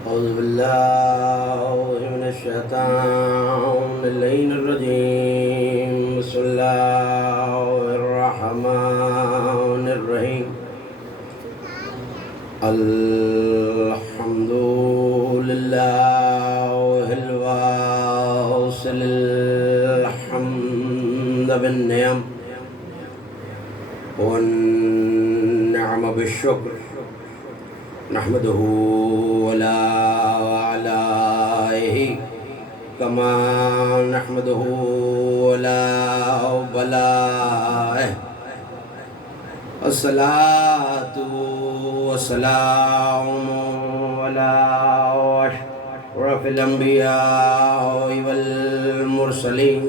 أعوذ بالله من الشيطان اللعين الرجيم. بسم الله الرحمن الرحيم. الحمد لله الواصل الحمد بالنعم والنعم بالشكر. نحمده ولا آلائه كما نحمده ولا بلائه. الصلاة والسلام على أشرف الأنبياء والمرسلين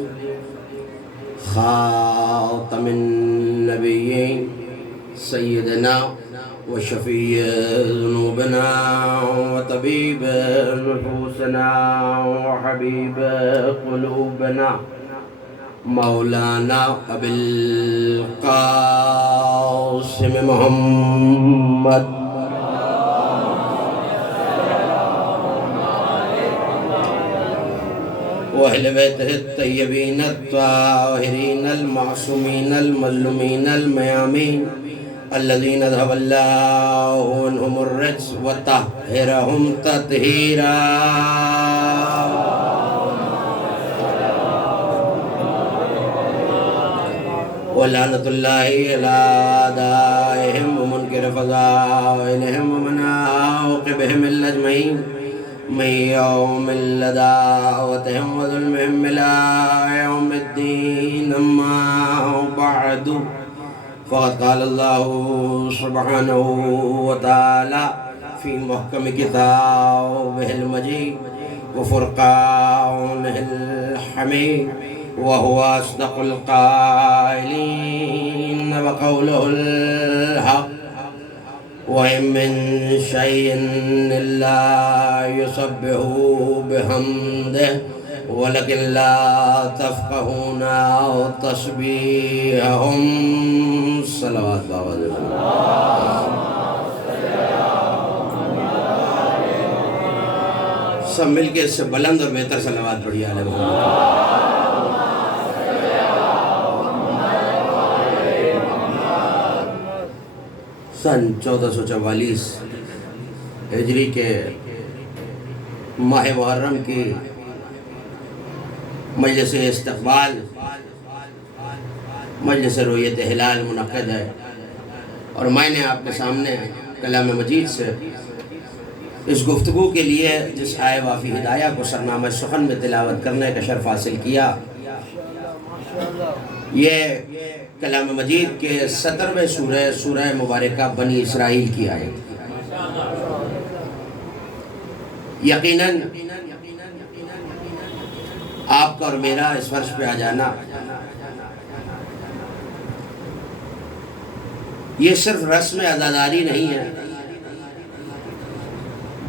خاتم النبيين سيدنا وشفيع ذنوبنا وطبيب نفوسنا وحبيب قلوبنا مولانا أبي القاسم محمد وأهل بيته الطيبين الطاهرين المعصومين المظلومين الميامين الذين ذهب الله عنهم الرجس وطهرهم تطهيرا. ولعنة الله على أعدائهم ومنكر فضائلهم ومن عاقبهم الأجمعين من يوم دعوتهم وظلمهم إلى يوم الدين. أما بعد فقد قال الله سبحانه وتعالى في محكم كتابه المجيد وفرقانه الحميد وهو أصدق القائلين وقوله الحق. وإن من شيء إلا يسبح بحمده ولكن لا تفقهون تسبيحهم. صلوات بابا سب مل کے اس سے بلند اور بہتر صلوات پڑھیے علیہ محمد. سن 1444 ہجری کے ماہ محرم کی مجلس استقبال مجلس رؤیت ہلال منعقد ہے اور میں نے آپ کے سامنے کلام مجید سے اس گفتگو کے لیے جس آئے وافی ہدایہ کو سرنامہ سخن میں تلاوت کرنے کا شرف حاصل کیا. یہ کلام مجید کے 17ویں سورہ مبارکہ بنی اسرائیل کی آیت. یقیناً آپ کا اور میرا اس فرش پہ آ جانا یہ صرف رسم عزاداری نہیں ہے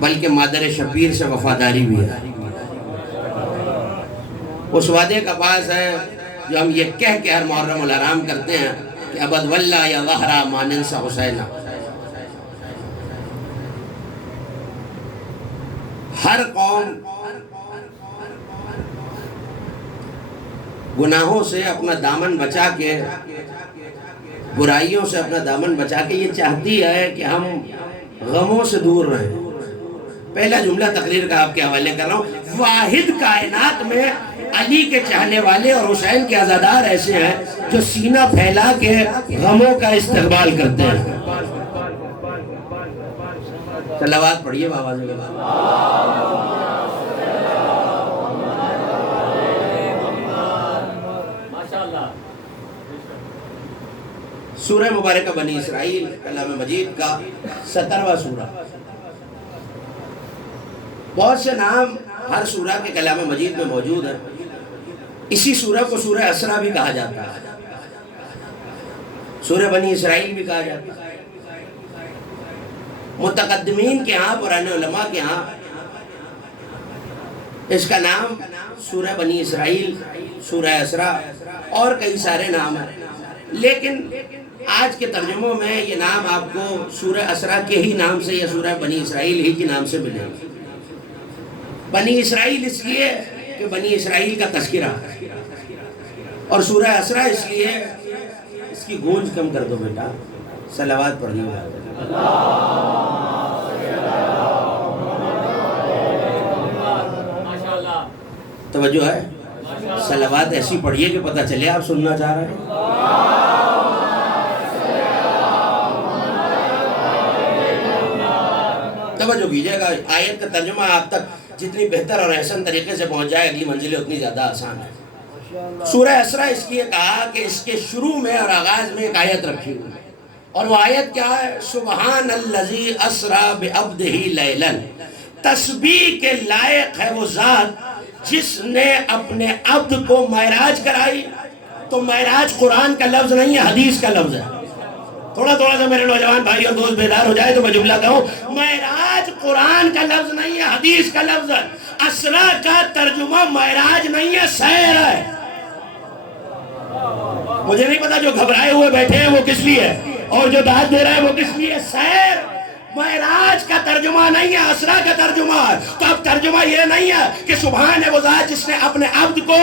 بلکہ مادر شبیر سے وفاداری بھی ہے. اس وعدے کا باعث ہے جو ہم یہ کہہ کے ہر محرم الحرام کرتے ہیں کہ ابد واللہ یا ظہرا مانن سا حسینہ. ہر قوم گناہوں سے اپنا دامن بچا کے برائیوں سے اپنا دامن بچا کے یہ چاہتی ہے کہ ہم غموں سے دور رہیں. پہلا جملہ تقریر کا آپ کے حوالے کر رہا ہوں. واحد کائنات میں علی کے چاہنے والے اور حسین کے عزادار ایسے ہیں جو سینہ پھیلا کے غموں کا استقبال کرتے ہیں. صلوات پڑھیے بابا جی. سورہ مبارکہ بنی اسرائیل کلام مجید کا 17واں سورہ. بہت سے نام ہر سورہ کے کلام مجید میں موجود ہیں. اسی سورہ کو سورہ اسرا بھی کہا جاتا ہے, سورہ بنی اسرائیل بھی کہا جاتا ہے. متقدمین کے ہاں پرانے علماء کے ہاں اس کا نام سورہ بنی اسرائیل, سورہ اسرا اور کئی سارے نام ہیں. لیکن آج کے ترجموں میں یہ نام آپ کو سورہ اسرا کے ہی نام سے یا سورہ بنی اسرائیل ہی کے نام سے ملے گا. بنی اسرائیل اس لیے کہ بنی اسرائیل کا تذکرہ، اور سورہ اسرا اس لیے اس کی گونج کم کر دو بیٹا، صلوات پڑھ دیو۔ توجہ ہے، صلوات ایسی پڑھیے کہ پتہ چلے آپ سننا چاہ رہے ہیں۔ توجہ کیجئے گا، آیت کا ترجمہ آپ تک جتنی بہتر اور احسن طریقے سے پہنچ جائے اگلی منزلیں اتنی زیادہ آسان ہے۔ سورہ اسرا اس لیے کہا کہ اس کے شروع میں اور آغاز میں ایک آیت رکھی ہوئی، اور وہ آیت کیا ہے؟ سبحان الذی اسرا بعبدہ لیلا، تسبیح کے لائق ہے وہ ذات جس نے اپنے عبد کو معراج کرائی۔ تو معراج قرآن کا لفظ نہیں ہے، حدیث کا لفظ ہے۔ تھوڑا سا میرے نوجوان بھائی اور دوست بیدار ہو جائے تو میں جملہ کہوں، معراج قرآن کا لفظ نہیں ہے، حدیث کا لفظ ہے۔ اسرا کا ترجمہ معراج نہیں ہے، سیر ہے۔ مجھے نہیں پتا جو گھبرائے ہوئے بیٹھے ہیں وہ کس لیے ہے، اور جو داد دے رہا ہے وہ کس لیے؟ سیر۔ معراج کا ترجمہ نہیں ہے، اسرا کا ترجمہ ہے۔ تو اب ترجمہ یہ نہیں ہے کہ سبحان ہے وہ ذات جس نے اپنے عبد کو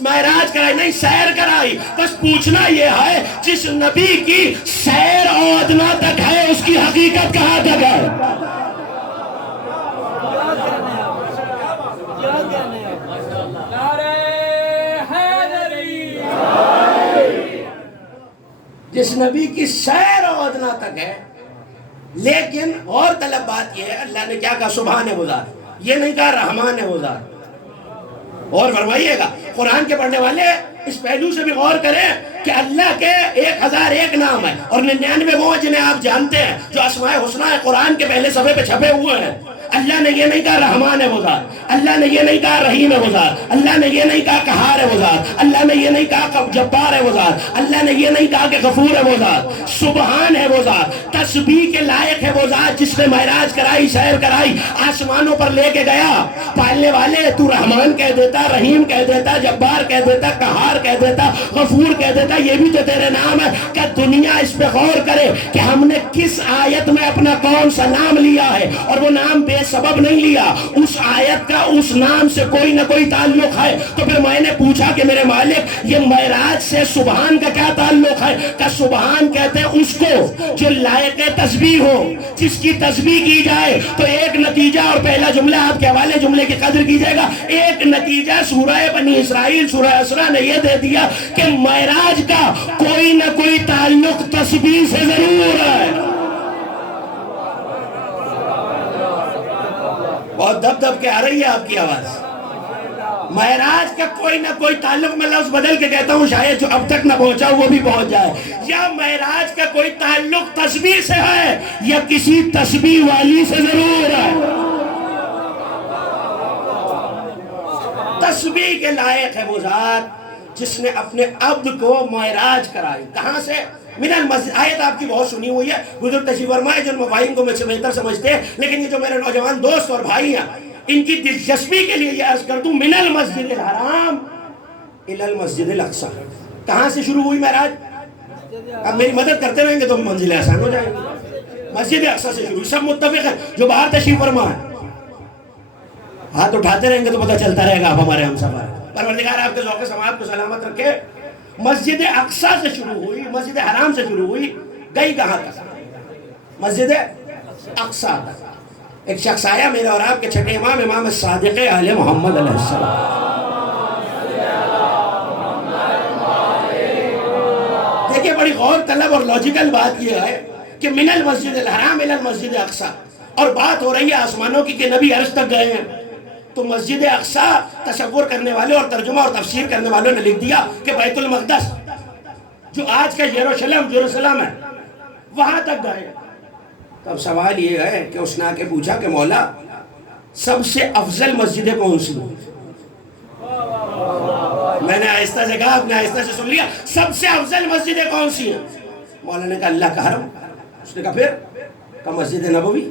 معراج کرائی، نہیں، سیر کرائی۔ بس پوچھنا یہ ہے جس نبی کی سیر ادنا تک ہے اس کی حقیقت کہاں تک ہے؟ جس نبی کی سیر ادنا تک ہے، لیکن اور طلب بات یہ ہے، اللہ نے کیا کہا؟ سبحان ہے وہ ذات، یہ نہیں کہا رحمان ہے وہ ذات۔ اور فرمائیے گا، قرآن کے پڑھنے والے اس پہلو سے بھی غور کریں کہ اللہ کے 1001 نام ہیں اور 99 وہ ہیں جنہیں آپ جانتے ہیں، جو اسماء حسنہ قرآن کے پہلے صفحے پہ چھپے ہوئے ہیں۔ اللہ نے یہ نہیں کہا رحمان ہے وہ ذات، اللہ نے یہ نہیں کہا رحیم ہے وہ ذات، اللہ نے یہ نہیں کہا قہار ہے وہ ذات، اللہ نے یہ نہیں کہا جبار ہے وہ ذات، اللہ نے یہ نہیں کہا کہ غفور ہے وہ ذات۔ سبحان ہے وہ ذات، تسبیح کے لائق ہے وہ ذات جس نے معراج کرائی، سیر کرائی، آسمانوں پر لے کے گیا۔ پالنے والے تو رحمان کہہ دیتا، رحیم کہہ دیتا، جبار کہہ دیتا، قہار کہہ دیتا، غفور کہہ دیتا، یہ بھی تو تیرے نام ہے۔ کہ دنیا اس پہ غور کرے کہ ہم نے کس آیت میں اپنا کون سا نام لیا ہے، اور وہ نام بے سبب نہیں لیا، اس آیت کا اس نام سے کوئی نہ کوئی تعلق ہے۔ تو پھر میں نے پوچھا کہ میرے مالک یہ معراج سے سبحان کا کیا تعلق ہے؟ کہ سبحان کہتے ہیں اس کو جو لائق تسبیح ہو، جس کی تسبیح کی جائے۔ تو ایک نتیجہ، اور پہلا جملہ آپ کے حوالے جملے کی قدر کیجئے گا، ایک نتیجہ سورہ بنی اسرائیل سورہ اسرا نے یہ دے دیا کہ معراج کا کوئی نہ کوئی تعلق تسبیح سے ضرور ہے۔ بہت دب دب کے آ رہی ہے آپ کی آواز۔ معراج کا کوئی نہ کوئی تعلق، میں لفظ بدل کے کہتا ہوں شاید جو اب تک نہ پہنچا وہ بھی پہنچ جائے، یا معراج کا کوئی تعلق تسبیح سے ہے یا کسی تسبیح والی سے ضرور ہے۔ تسبیح کے لائق ہے وہ ذات جس نے اپنے عبد کو معراج کرائی۔ کہاں سے؟ من المسجد۔ آیت آپ کی بہت سنی ہوئی ہے، بزرگ تشریف فرمائے جن مفاہیم کو میں سے بہتر سمجھتے ہیں، لیکن یہ جو میرے نوجوان دوست اور بھائی ہیں ان کی دلچسپی کے لیے یہ عرض کر دوں، من المسجد الحرام الی المسجد الاقصی۔ کہاں سے شروع ہوئی معراج؟ اب میری مدد کرتے رہیں گے تو منزلیں آسان ہو جائیں گی۔ مسجد اقصی سے شروع، سب متفق ہیں جو باہر تشریف فرما ہے، ہاتھ اٹھاتے رہیں گے تو پتہ چلتا رہے گا آپ ہمارے ہم سفر۔ پروردگار آپ کے ذوق سماعت کو سلامت رکھے۔ مسجد اقصی سے شروع ہوئی، مسجد حرام سے شروع ہوئی، گئی کہاں تک؟ مسجد اقصی تک۔ ایک شخص آیا میرے اور آپ کے چھٹے امام، امام صادق اہل محمد علیہ السلام۔ دیکھیں بڑی غور طلب اور لوجیکل بات یہ ہے کہ من المسجد الحرام الی المسجد اقصی، اور بات ہو رہی ہے آسمانوں کی کہ نبی عرش تک گئے ہیں۔ تو مسجد اقصی تصور کرنے والے اور ترجمہ اور تفسیر کرنے والوں نے لکھ دیا کہ بیت المقدس جو آج کا یروشلم ہے وہاں تک گئے۔ تو اب سوال یہ ہے کہ اس نے آ کے پوچھا کہ مولا سب سے افضل مسجدیں کون سی ہیں؟ میں نے آہستہ سے کہا، آپ نے آہستہ سے سن لیا، سب سے افضل مسجدیں کون سی ہیں؟ مولا نے کہا اللہ کا حرم۔ اس نے کہا پھر؟ کہا مسجد نبوی۔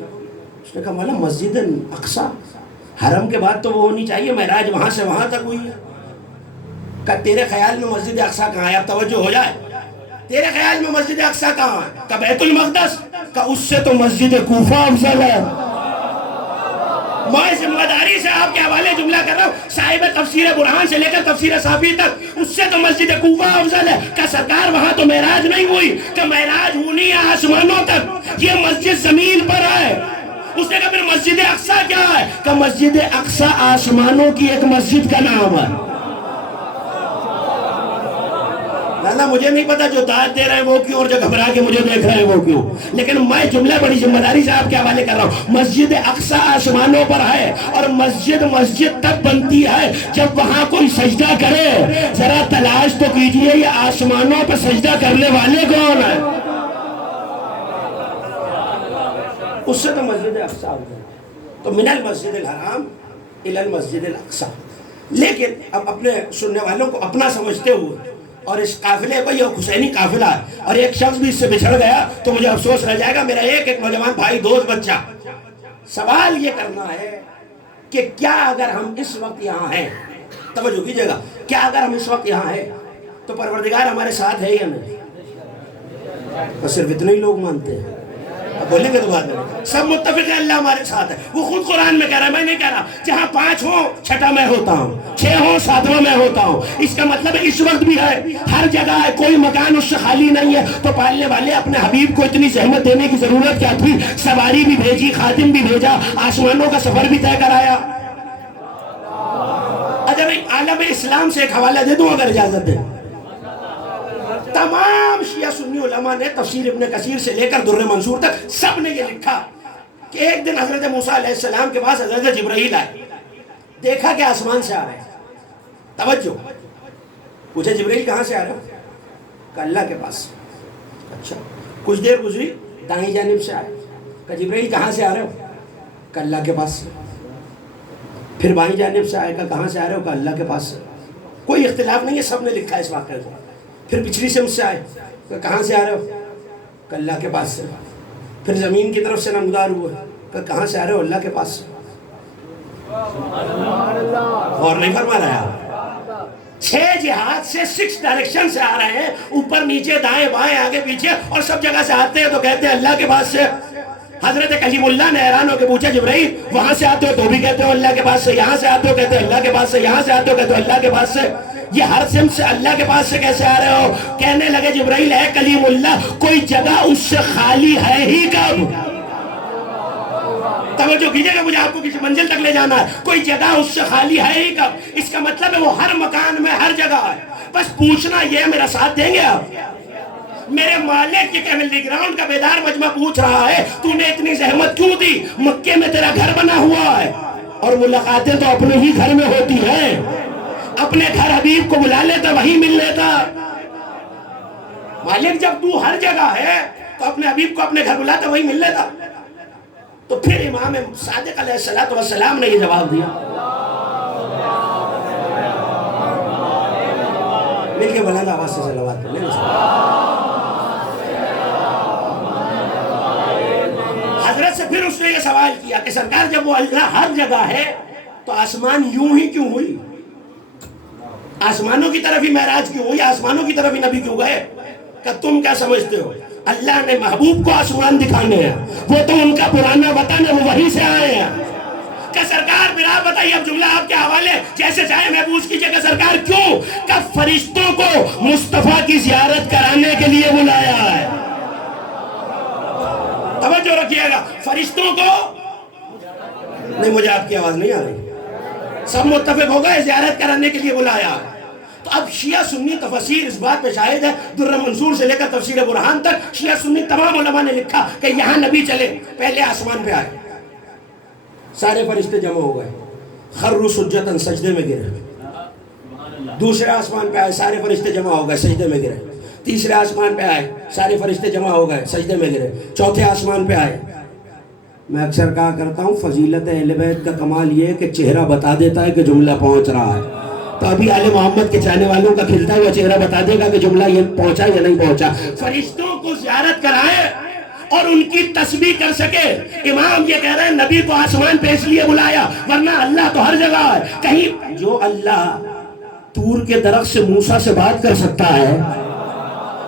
اس نے کہا مولا مسجد اقصی، حرم کے بعد تو وہ ہونی چاہیے، معراج وہاں سے وہاں تک ہوئی ہے۔ کہا تیرے خیال میں مسجد اقصی کہاں ہے؟ اب توجہ ہو جائے، تیرے خیال میں مسجد اقصی کہاں ہے؟ کہا بیت المقدس۔ کہا اس سے تو مسجد کوفہ افضل ہے۔ میں ذمہ داری سے آپ کے حوالے جملہ کر رہا ہوں، صاحب تفسیر برہان سے لے کر تفسیر صافی تک، اس سے تو مسجد کوفہ افضل ہے۔ کہ سرکار وہاں تو معراج نہیں ہوئی، کہ معراج ہونی ہے آسمانوں تک، یہ مسجد زمین پر ہے۔ اس نے کہا پھر مسجد اقصیٰ کیا ہے؟ کہ مسجد اقصیٰ آسمانوں کی ایک مسجد کا نام ہے۔ لالا مجھے نہیں پتا جو داد دے رہے ہیں وہ کیوں، اور جو گھبرا کے مجھے دیکھ رہے ہیں وہ کیوں، لیکن میں جملہ بڑی ذمہ داری سے آپ کے حوالے کر رہا ہوں۔ مسجد اقصیٰ آسمانوں پر ہے، اور مسجد تب بنتی ہے جب وہاں کوئی سجدہ کرے۔ ذرا تلاش تو کیجئے یہ آسمانوں پر سجدہ کرنے والے کون ہیں؟ اس سے تو مسجد اقصیٰ ہو گئی، تو من المسجد الحرام الی المسجد الاقصیٰ۔ لیکن اب اپنے سننے والوں کو اپنا سمجھتے ہوئے، اور اس قافلے کو، یہ حسینی قافلہ ہے، اور ایک شخص بھی اس سے بچھڑ گیا تو مجھے افسوس رہ جائے گا، میرا ایک نوجوان بھائی، دوست، بچہ۔ سوال یہ کرنا ہے کہ کیا اگر ہم اس وقت یہاں ہیں، توجہ کیجئے گا، کیا اگر ہم اس وقت یہاں ہیں تو پروردگار ہمارے ساتھ ہے یا نہیں؟ تو صرف اتنے ہی لوگ مانتے ہیں، اب بولیں گے تو بات نہیں، سب متفق ہیں اللہ ہمارے ساتھ ہے۔ وہ خود قرآن میں کہہ رہا ہے، میں نہیں کہہ رہا۔ جہاں 5 ہوں 6 میں ہوتا ہوں، 6 ہوں 7 میں ہوتا ہوں۔ اس کا مطلب ہے اس وقت بھی ہے، ہر جگہ ہے، کوئی مکان اس سے خالی نہیں ہے۔ تو پالنے والے اپنے حبیب کو اتنی زحمت دینے کی ضرورت کیا تھی؟ سواری بھی بھیجی، خادم بھی بھیجا، آسمانوں کا سفر بھی طے کرایا۔ اگر عالم اسلام سے ایک حوالہ دے دوں اگر اجازت دیں، تمام شیعہ سنی علماء نے تفسیر ابن کثیر سے لے کر در منصور تک سب نے یہ لکھا کہ ایک دن حضرت موسیٰ علیہ السلام کے پاس حضرت جبرائیل آئے، دیکھا کہ آسمان سے آ رہے ہیں۔ توجہ، پوچھا جبرائیل کہاں سے آ رہے ہو؟ کہ اللہ کے پاس۔ اچھا، کچھ دیر گزری، دائیں جانب سے آئے، کہ جبرائیل کہاں سے آ رہے ہو؟ کہ اللہ کے پاس سے۔ پھر بائیں جانب سے آئے، کہ کہاں سے آ رہے ہو؟ کہ اللہ کے پاس سے۔ کوئی اختلاف نہیں ہے، سب نے لکھا ہے اس واقعے کو۔ پھر پچھلی سمت سے آئے، کہ کہاں سے آ رہے ہو؟ کہ اللہ کے پاس سے۔ پھر زمین کی طرف سے نمودار ہوئے، کہ کہاں سے آ رہے ہو؟ اللہ کے پاس سے۔ اور نہیں فرما رہا ہے، 6 جہات سے 6 ڈائریکشن سے آ رہے ہیں، اوپر نیچے دائیں بائیں آگے پیچھے، اور سب جگہ سے آتے ہیں تو کہتے ہیں اللہ کے پاس سے۔ حضرت کلیم اللہ نے حیران ہو کے پوچھا جبرائیل وہاں سے آتے ہو تو بھی کہتے ہو اللہ کے پاس سے، یہاں سے آتے ہو کہتے ہو اللہ کے پاس سے، یہاں سے آتے ہو کہتے ہو اللہ کے پاس سے، یہ ہر سمت سے اللہ کے پاس سے کیسے آ رہے ہو؟ کہنے لگے جبرائیل اے کلیم اللہ، کوئی جگہ اس سے خالی ہے ہی کب؟ توجہ کیجئے گا، مجھے آپ کو کسی منزل تک لے جانا ہے، کوئی جگہ اس سے خالی ہے ہی کب؟ اس کا مطلب ہے وہ ہر مکان میں ہر جگہ ہے۔ بس پوچھنا یہ، میرا ساتھ دیں گے آپ؟ میرے مالک کے کیملی گراؤنڈ کا بیدار مجمع پوچھ رہا ہے تو نے اتنی زحمت کیوں دی؟ مکے میں تیرا گھر بنا ہوا ہے، اور ملاقاتیں تو اپنے ہی گھر میں ہوتی ہیں، اپنے گھر حبیب کو بلا لیتا وہیں مل لیتا۔ مالک جب تو ہر جگہ ہے تو اپنے حبیب کو اپنے گھر بلاتا وہیں مل لیتا۔ تو پھر امام صادق علیہ السلام نے یہ جواب دیا، مل کے بلند آواز سے صلوات پڑھ لیں۔ حضرت سے پھر اس نے یہ سوال کیا کہ سرکار جب وہ اللہ ہر جگہ ہے تو آسمان یوں ہی کیوں ہوئی؟ آسمانوں کی طرف ہی معراج کیوں ہوئی؟ آسمانوں کی طرف ہی نبی کیوں گئے؟ کہ تم کیا سمجھتے ہو اللہ نے محبوب کو آسمان دکھانے ہیں، وہ تو ان کا پرانا وطن ہے، وہ وہیں سے آئے ہیں۔ کہ سرکار پھر آپ بتائیے، اب جملہ آپ کے حوالے جیسے چاہے محفوظ کیجئے کہ سرکار کیوں؟ کہ فرشتوں کو مصطفیٰ کی زیارت کرانے کے لیے بلایا ہے۔ توجہ رکھیے گا، فرشتوں کو نہیں، مجھے آپ کی آواز نہیں آ رہی، سب متفق ہو گئے زیارت کرانے کے لیے بلایا۔ تو اب شیعہ سنی تفسیر اس بات پہ شاہد ہے، در منصور سے لے کر تفسیر برہان تک شیعہ سنی تمام علماء نے لکھا کہ یہاں نبی چلے، پہلے آسمان پہ آئے، سارے فرشتے جمع ہو گئے، خروا سجداً سجدے میں گرے۔ دوسرے آسمان پہ آئے، سارے فرشتے جمع ہو گئے، سجدے میں گرے۔ تیسرے آسمان پہ آئے، سارے فرشتے جمع ہو گئے، سجدے میں گرے۔ چوتھے آسمان پہ آئے، میں اکثر کہا کرتا ہوں فضیلت اہل بیت کا کمال یہ ہے کہ چہرہ بتا دیتا ہے کہ جملہ پہنچ رہا ہے، تو ابھی آل محمد کے چاہنے والوں کا کھلتا ہوا چہرہ بتا دے گا کہ جملہ یہ پہنچا یا نہیں پہنچا۔ فرشتوں کو زیارت کرائے اور ان کی تسبیح کر سکے۔ امام یہ کہہ رہے ہیں نبی کو آسمان پہ اس لیے بلایا، ورنہ اللہ تو ہر جگہ ہے۔ کہیں جو اللہ طور کے درخت سے موسیٰ سے بات کر سکتا ہے،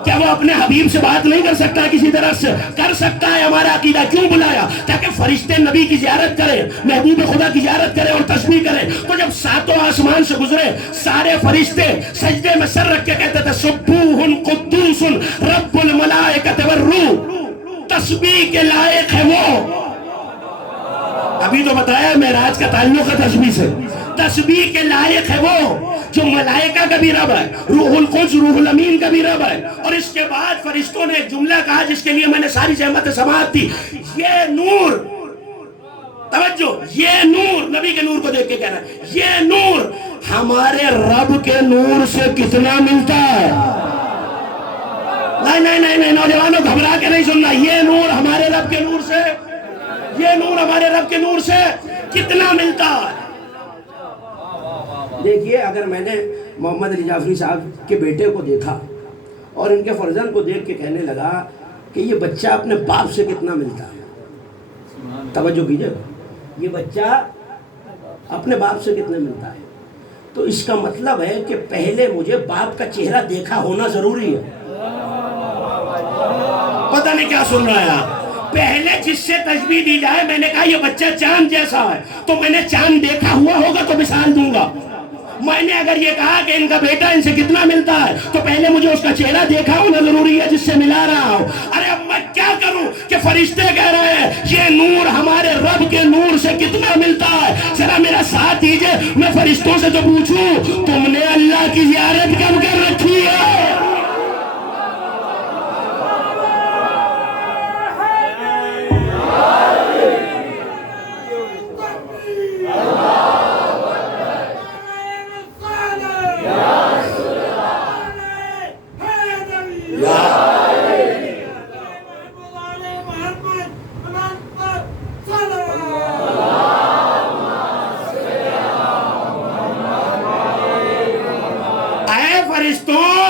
کیا وہ اپنے حبیب سے بات نہیں کر سکتا کسی طرح سے؟ کر سکتا ہے. ہمارا عقیدہ کیوں بلایا؟ تاکہ فرشتے نبی کی زیارت کریں، محبوب خدا کی زیارت کریں اور تسبیح کریں. تو جب ساتوں آسمان سے گزرے سارے فرشتے سجدے میں سر رکھ کے کہتے تھے سبوح قدوس رب الملائکۃ والروح، تسبیح کے لائق ہے وہ. ابھی تو بتایا معراج کا تعلق ہے تسبیح سے. تسبیح کے لائق ہے وہ جو ملائکہ کا بھی رب ہے، روح القدس روح الامین کا بھی رب ہے. اور اس کے بعد فرشتوں نے ایک جملہ کہا جس کے لیے میں نے ساری زحمت سماعت دی. یہ نور، توجہ، یہ نور نبی کے نور کو دیکھ کے کہہ رہا ہے، یہ نور ہمارے رب کے نور سے کتنا ملتا ہے. نہیں نہیں نہیں نوجوانوں گھبرا کے نہیں سننا. یہ نور ہمارے رب کے نور سے، یہ نور ہمارے رب کے نور سے کتنا ملتا ہے. دیکھیے اگر میں نے محمد علی جعفری صاحب کے بیٹے کو دیکھا اور ان کے فرزند کو دیکھ کے کہنے لگا کہ یہ بچہ اپنے باپ سے کتنا ملتا ہے، توجہ کیجئے، یہ بچہ اپنے باپ سے کتنا ملتا ہے، تو اس کا مطلب ہے کہ پہلے مجھے باپ کا چہرہ دیکھا ہونا ضروری ہے. پتہ نہیں کیا سن رہا ہے آپ. پہلے جس سے تشبیہ دی جائے، میں نے کہا یہ بچہ چاند جیسا ہے تو میں نے چاند دیکھا ہوا ہوگا تو مثال دوں گا. میں نے اگر یہ کہا کہ ان کا بیٹا ان سے کتنا ملتا ہے تو پہلے مجھے اس کا چہرہ دیکھا ہونا ضروری ہے جس سے ملا رہا ہوں. ارے اب میں کیا کروں کہ فرشتے کہہ رہے ہیں یہ نور ہمارے رب کے نور سے کتنا ملتا ہے. ذرا میرا ساتھ دیجئے، میں فرشتوں سے تو پوچھوں تم نے اللہ کی زیارت کب کر رکھی ہے؟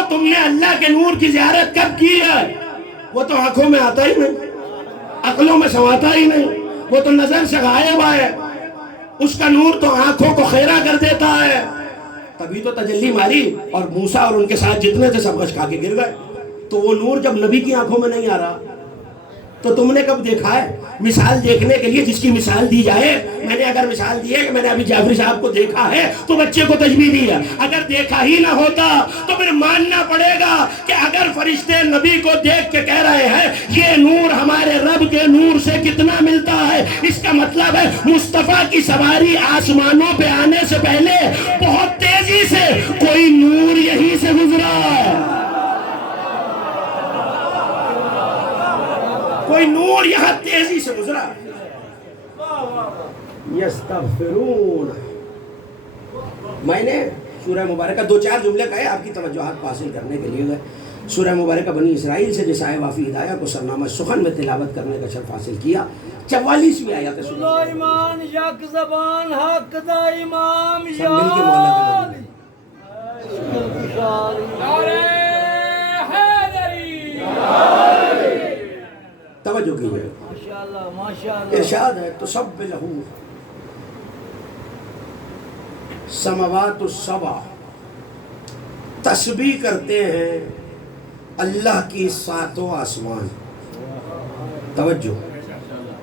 تم نے اللہ کے نور کی زیارت کب کی ہے؟ وہ تو آنکھوں میں آتا ہی نہیں، عقلوں میں سماتا ہی نہیں، وہ تو نظر سے غائب ہے. اس کا نور تو آنکھوں کو خیرہ کر دیتا ہے. تبھی تو تجلی ماری اور موسیٰ اور ان کے ساتھ جتنے تھے سب غش کھا کے گر گئے. تو وہ نور جب نبی کی آنکھوں میں نہیں آ رہا تو تم نے کب دیکھا ہے؟ مثال دیکھنے کے لیے جس کی مثال دی جائے. میں نے اگر مثال دی ہے کہ میں نے ابھی جعفری صاحب کو دیکھا ہے تو بچے کو تشبیہ دی ہے. اگر دیکھا ہی نہ ہوتا تو پھر ماننا پڑے گا کہ اگر فرشتے نبی کو دیکھ کے کہہ رہے ہیں یہ نور ہمارے رب کے نور سے کتنا ملتا ہے، اس کا مطلب ہے مصطفیٰ کی سواری آسمانوں پہ آنے سے پہلے بہت تیزی سے کوئی نور یہیں سے گزرا ہے. کوئی نور یہاں تیزی سے گزرا. یستغفرون. میں نے سورہ مبارکہ 2-4 جملے کہے آپ کی توجہات کو حاصل کرنے کے لیے. سورہ مبارکہ بنی اسرائیل سے جس آئے وافی ہدایہ کو سرنامہ سخن میں تلاوت کرنے کا شرف حاصل کیا. 44ویں آیت ہے سورہ ایمان یک زبان حق دا امام یا مل کے مولا توجہ کیجئے. ارشاد ہے تسبح لہ سماوات السبع، تسبیح کرتے ہیں اللہ کی ساتوں آسمان. توجہ،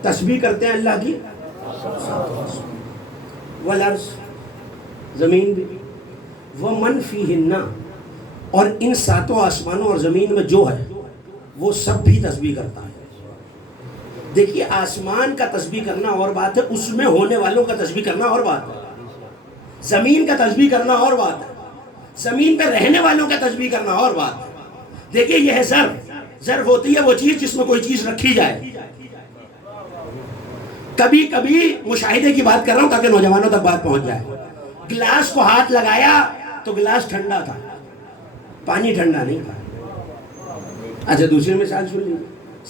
تسبیح کرتے ہیں اللہ کی ساتوں آسمان. والارض، زمین بھی، ومن فیہن، اور ان ساتوں آسمانوں اور زمین میں جو ہے وہ سب بھی تسبیح کرتا ہے. دیکھیے آسمان کا تسبیح کرنا اور بات ہے، اس میں ہونے والوں کا تسبیح کرنا اور بات ہے. زمین کا تسبیح کرنا اور بات ہے، زمین پہ رہنے والوں کا تسبیح کرنا اور بات ہے. دیکھیے یہ ہے ظرف. ظرف ہوتی ہے وہ چیز جس میں کوئی چیز رکھی جائے. کبھی کبھی مشاہدے کی بات کر رہا ہوں تاکہ نوجوانوں تک بات پہنچ جائے. گلاس کو ہاتھ لگایا تو گلاس ٹھنڈا تھا، پانی ٹھنڈا نہیں تھا. اچھا دوسری مثال سن لیجیے.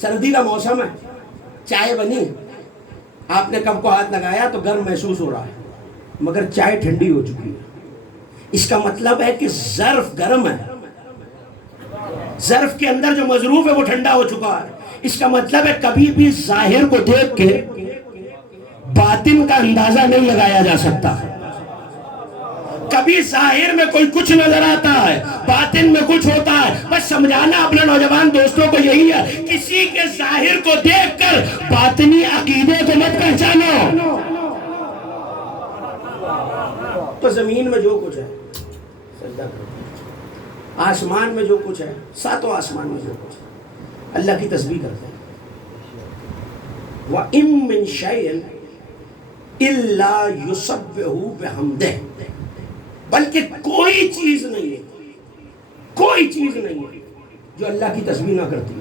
سردی کا موسم ہے، چائے بنی، آپ نے کپ کو ہاتھ لگایا تو گرم محسوس ہو رہا ہے مگر چائے ٹھنڈی ہو چکی ہے. اس کا مطلب ہے کہ ظرف گرم ہے، ظرف کے اندر جو مظروف ہے وہ ٹھنڈا ہو چکا ہے. اس کا مطلب ہے کبھی بھی ظاہر کو دیکھ کے باطن کا اندازہ نہیں لگایا جا سکتا. کبھی ظاہر میں کوئی کچھ نظر آتا ہے، باطن میں کچھ ہوتا ہے. بس سمجھانا اپنے نوجوان دوستوں کو یہی ہے، کسی کے ظاہر کو دیکھ کر باطنی عقیدے کو مت پہچانو. تو زمین میں جو کچھ ہے سجدہ کرو، آسمان میں جو کچھ ہے، ساتوں آسمان میں جو کچھ ہے، اللہ کی تسبیح کرتے ہیں. وَإِن مِّن شَيْءٍ إِلَّا يُسَبِّحُ بِحَمْدِهِ، بلکہ کوئی چیز نہیں ہے، کوئی چیز نہیں ہے جو اللہ کی تسبیح نہ کرتی.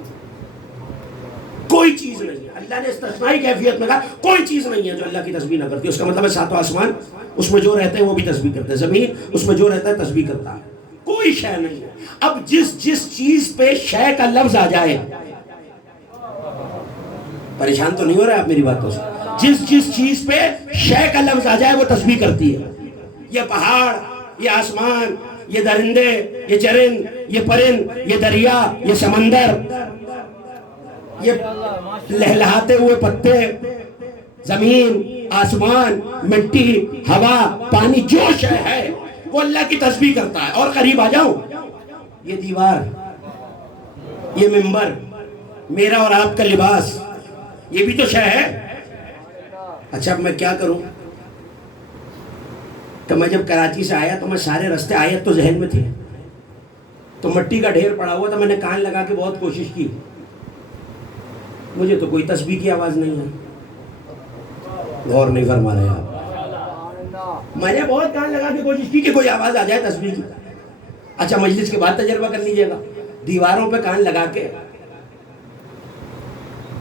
کوئی چیز نہیں ہے. اللہ نے استثنائی کیفیت میں کہا کوئی چیز نہیں ہے جو اللہ کی تسبیح نہ کرتی. اس کا مطلب ہے ساتوں آسمان اس میں جو رہتے ہیں وہ بھی تسبیح کرتے ہیں، زمین اس میں جو رہتا ہے تسبیح کرتا ہے. کوئی شے نہیں ہے. اب جس چیز پہ شے کا لفظ آ جائے، پریشان تو نہیں ہو رہے آپ میری باتوں سے؟ جس چیز پہ شے کا لفظ آ جائے وہ تسبیح کرتی ہے. یہ پہاڑ، یہ آسمان، یہ درندے، یہ چرند، یہ پرند، یہ دریا، یہ سمندر، یہ لہلہاتے ہوئے پتے، زمین، آسمان، مٹی، ہوا، پانی، جو شے ہے وہ اللہ کی تسبیح کرتا ہے. اور قریب آ جاؤں، یہ دیوار، یہ منبر، میرا اور آپ کا لباس، یہ بھی تو شے ہے. اچھا اب میں کیا کروں کہ میں جب کراچی سے آیا تو میں سارے رستے آیت تو ذہن میں تھے، تو مٹی کا ڈھیر پڑا ہوا تھا، میں نے کان لگا کے بہت کوشش کی، مجھے تو کوئی تسبیح کی آواز نہیں ہے. غور نہیں فرما رہے آپ. میں نے بہت کان لگا کے کوشش کی کہ کوئی آواز آ جائے تسبیح کی. اچھا مجلس کے بعد تجربہ کر لیجئے گا، دیواروں پہ کان لگا کے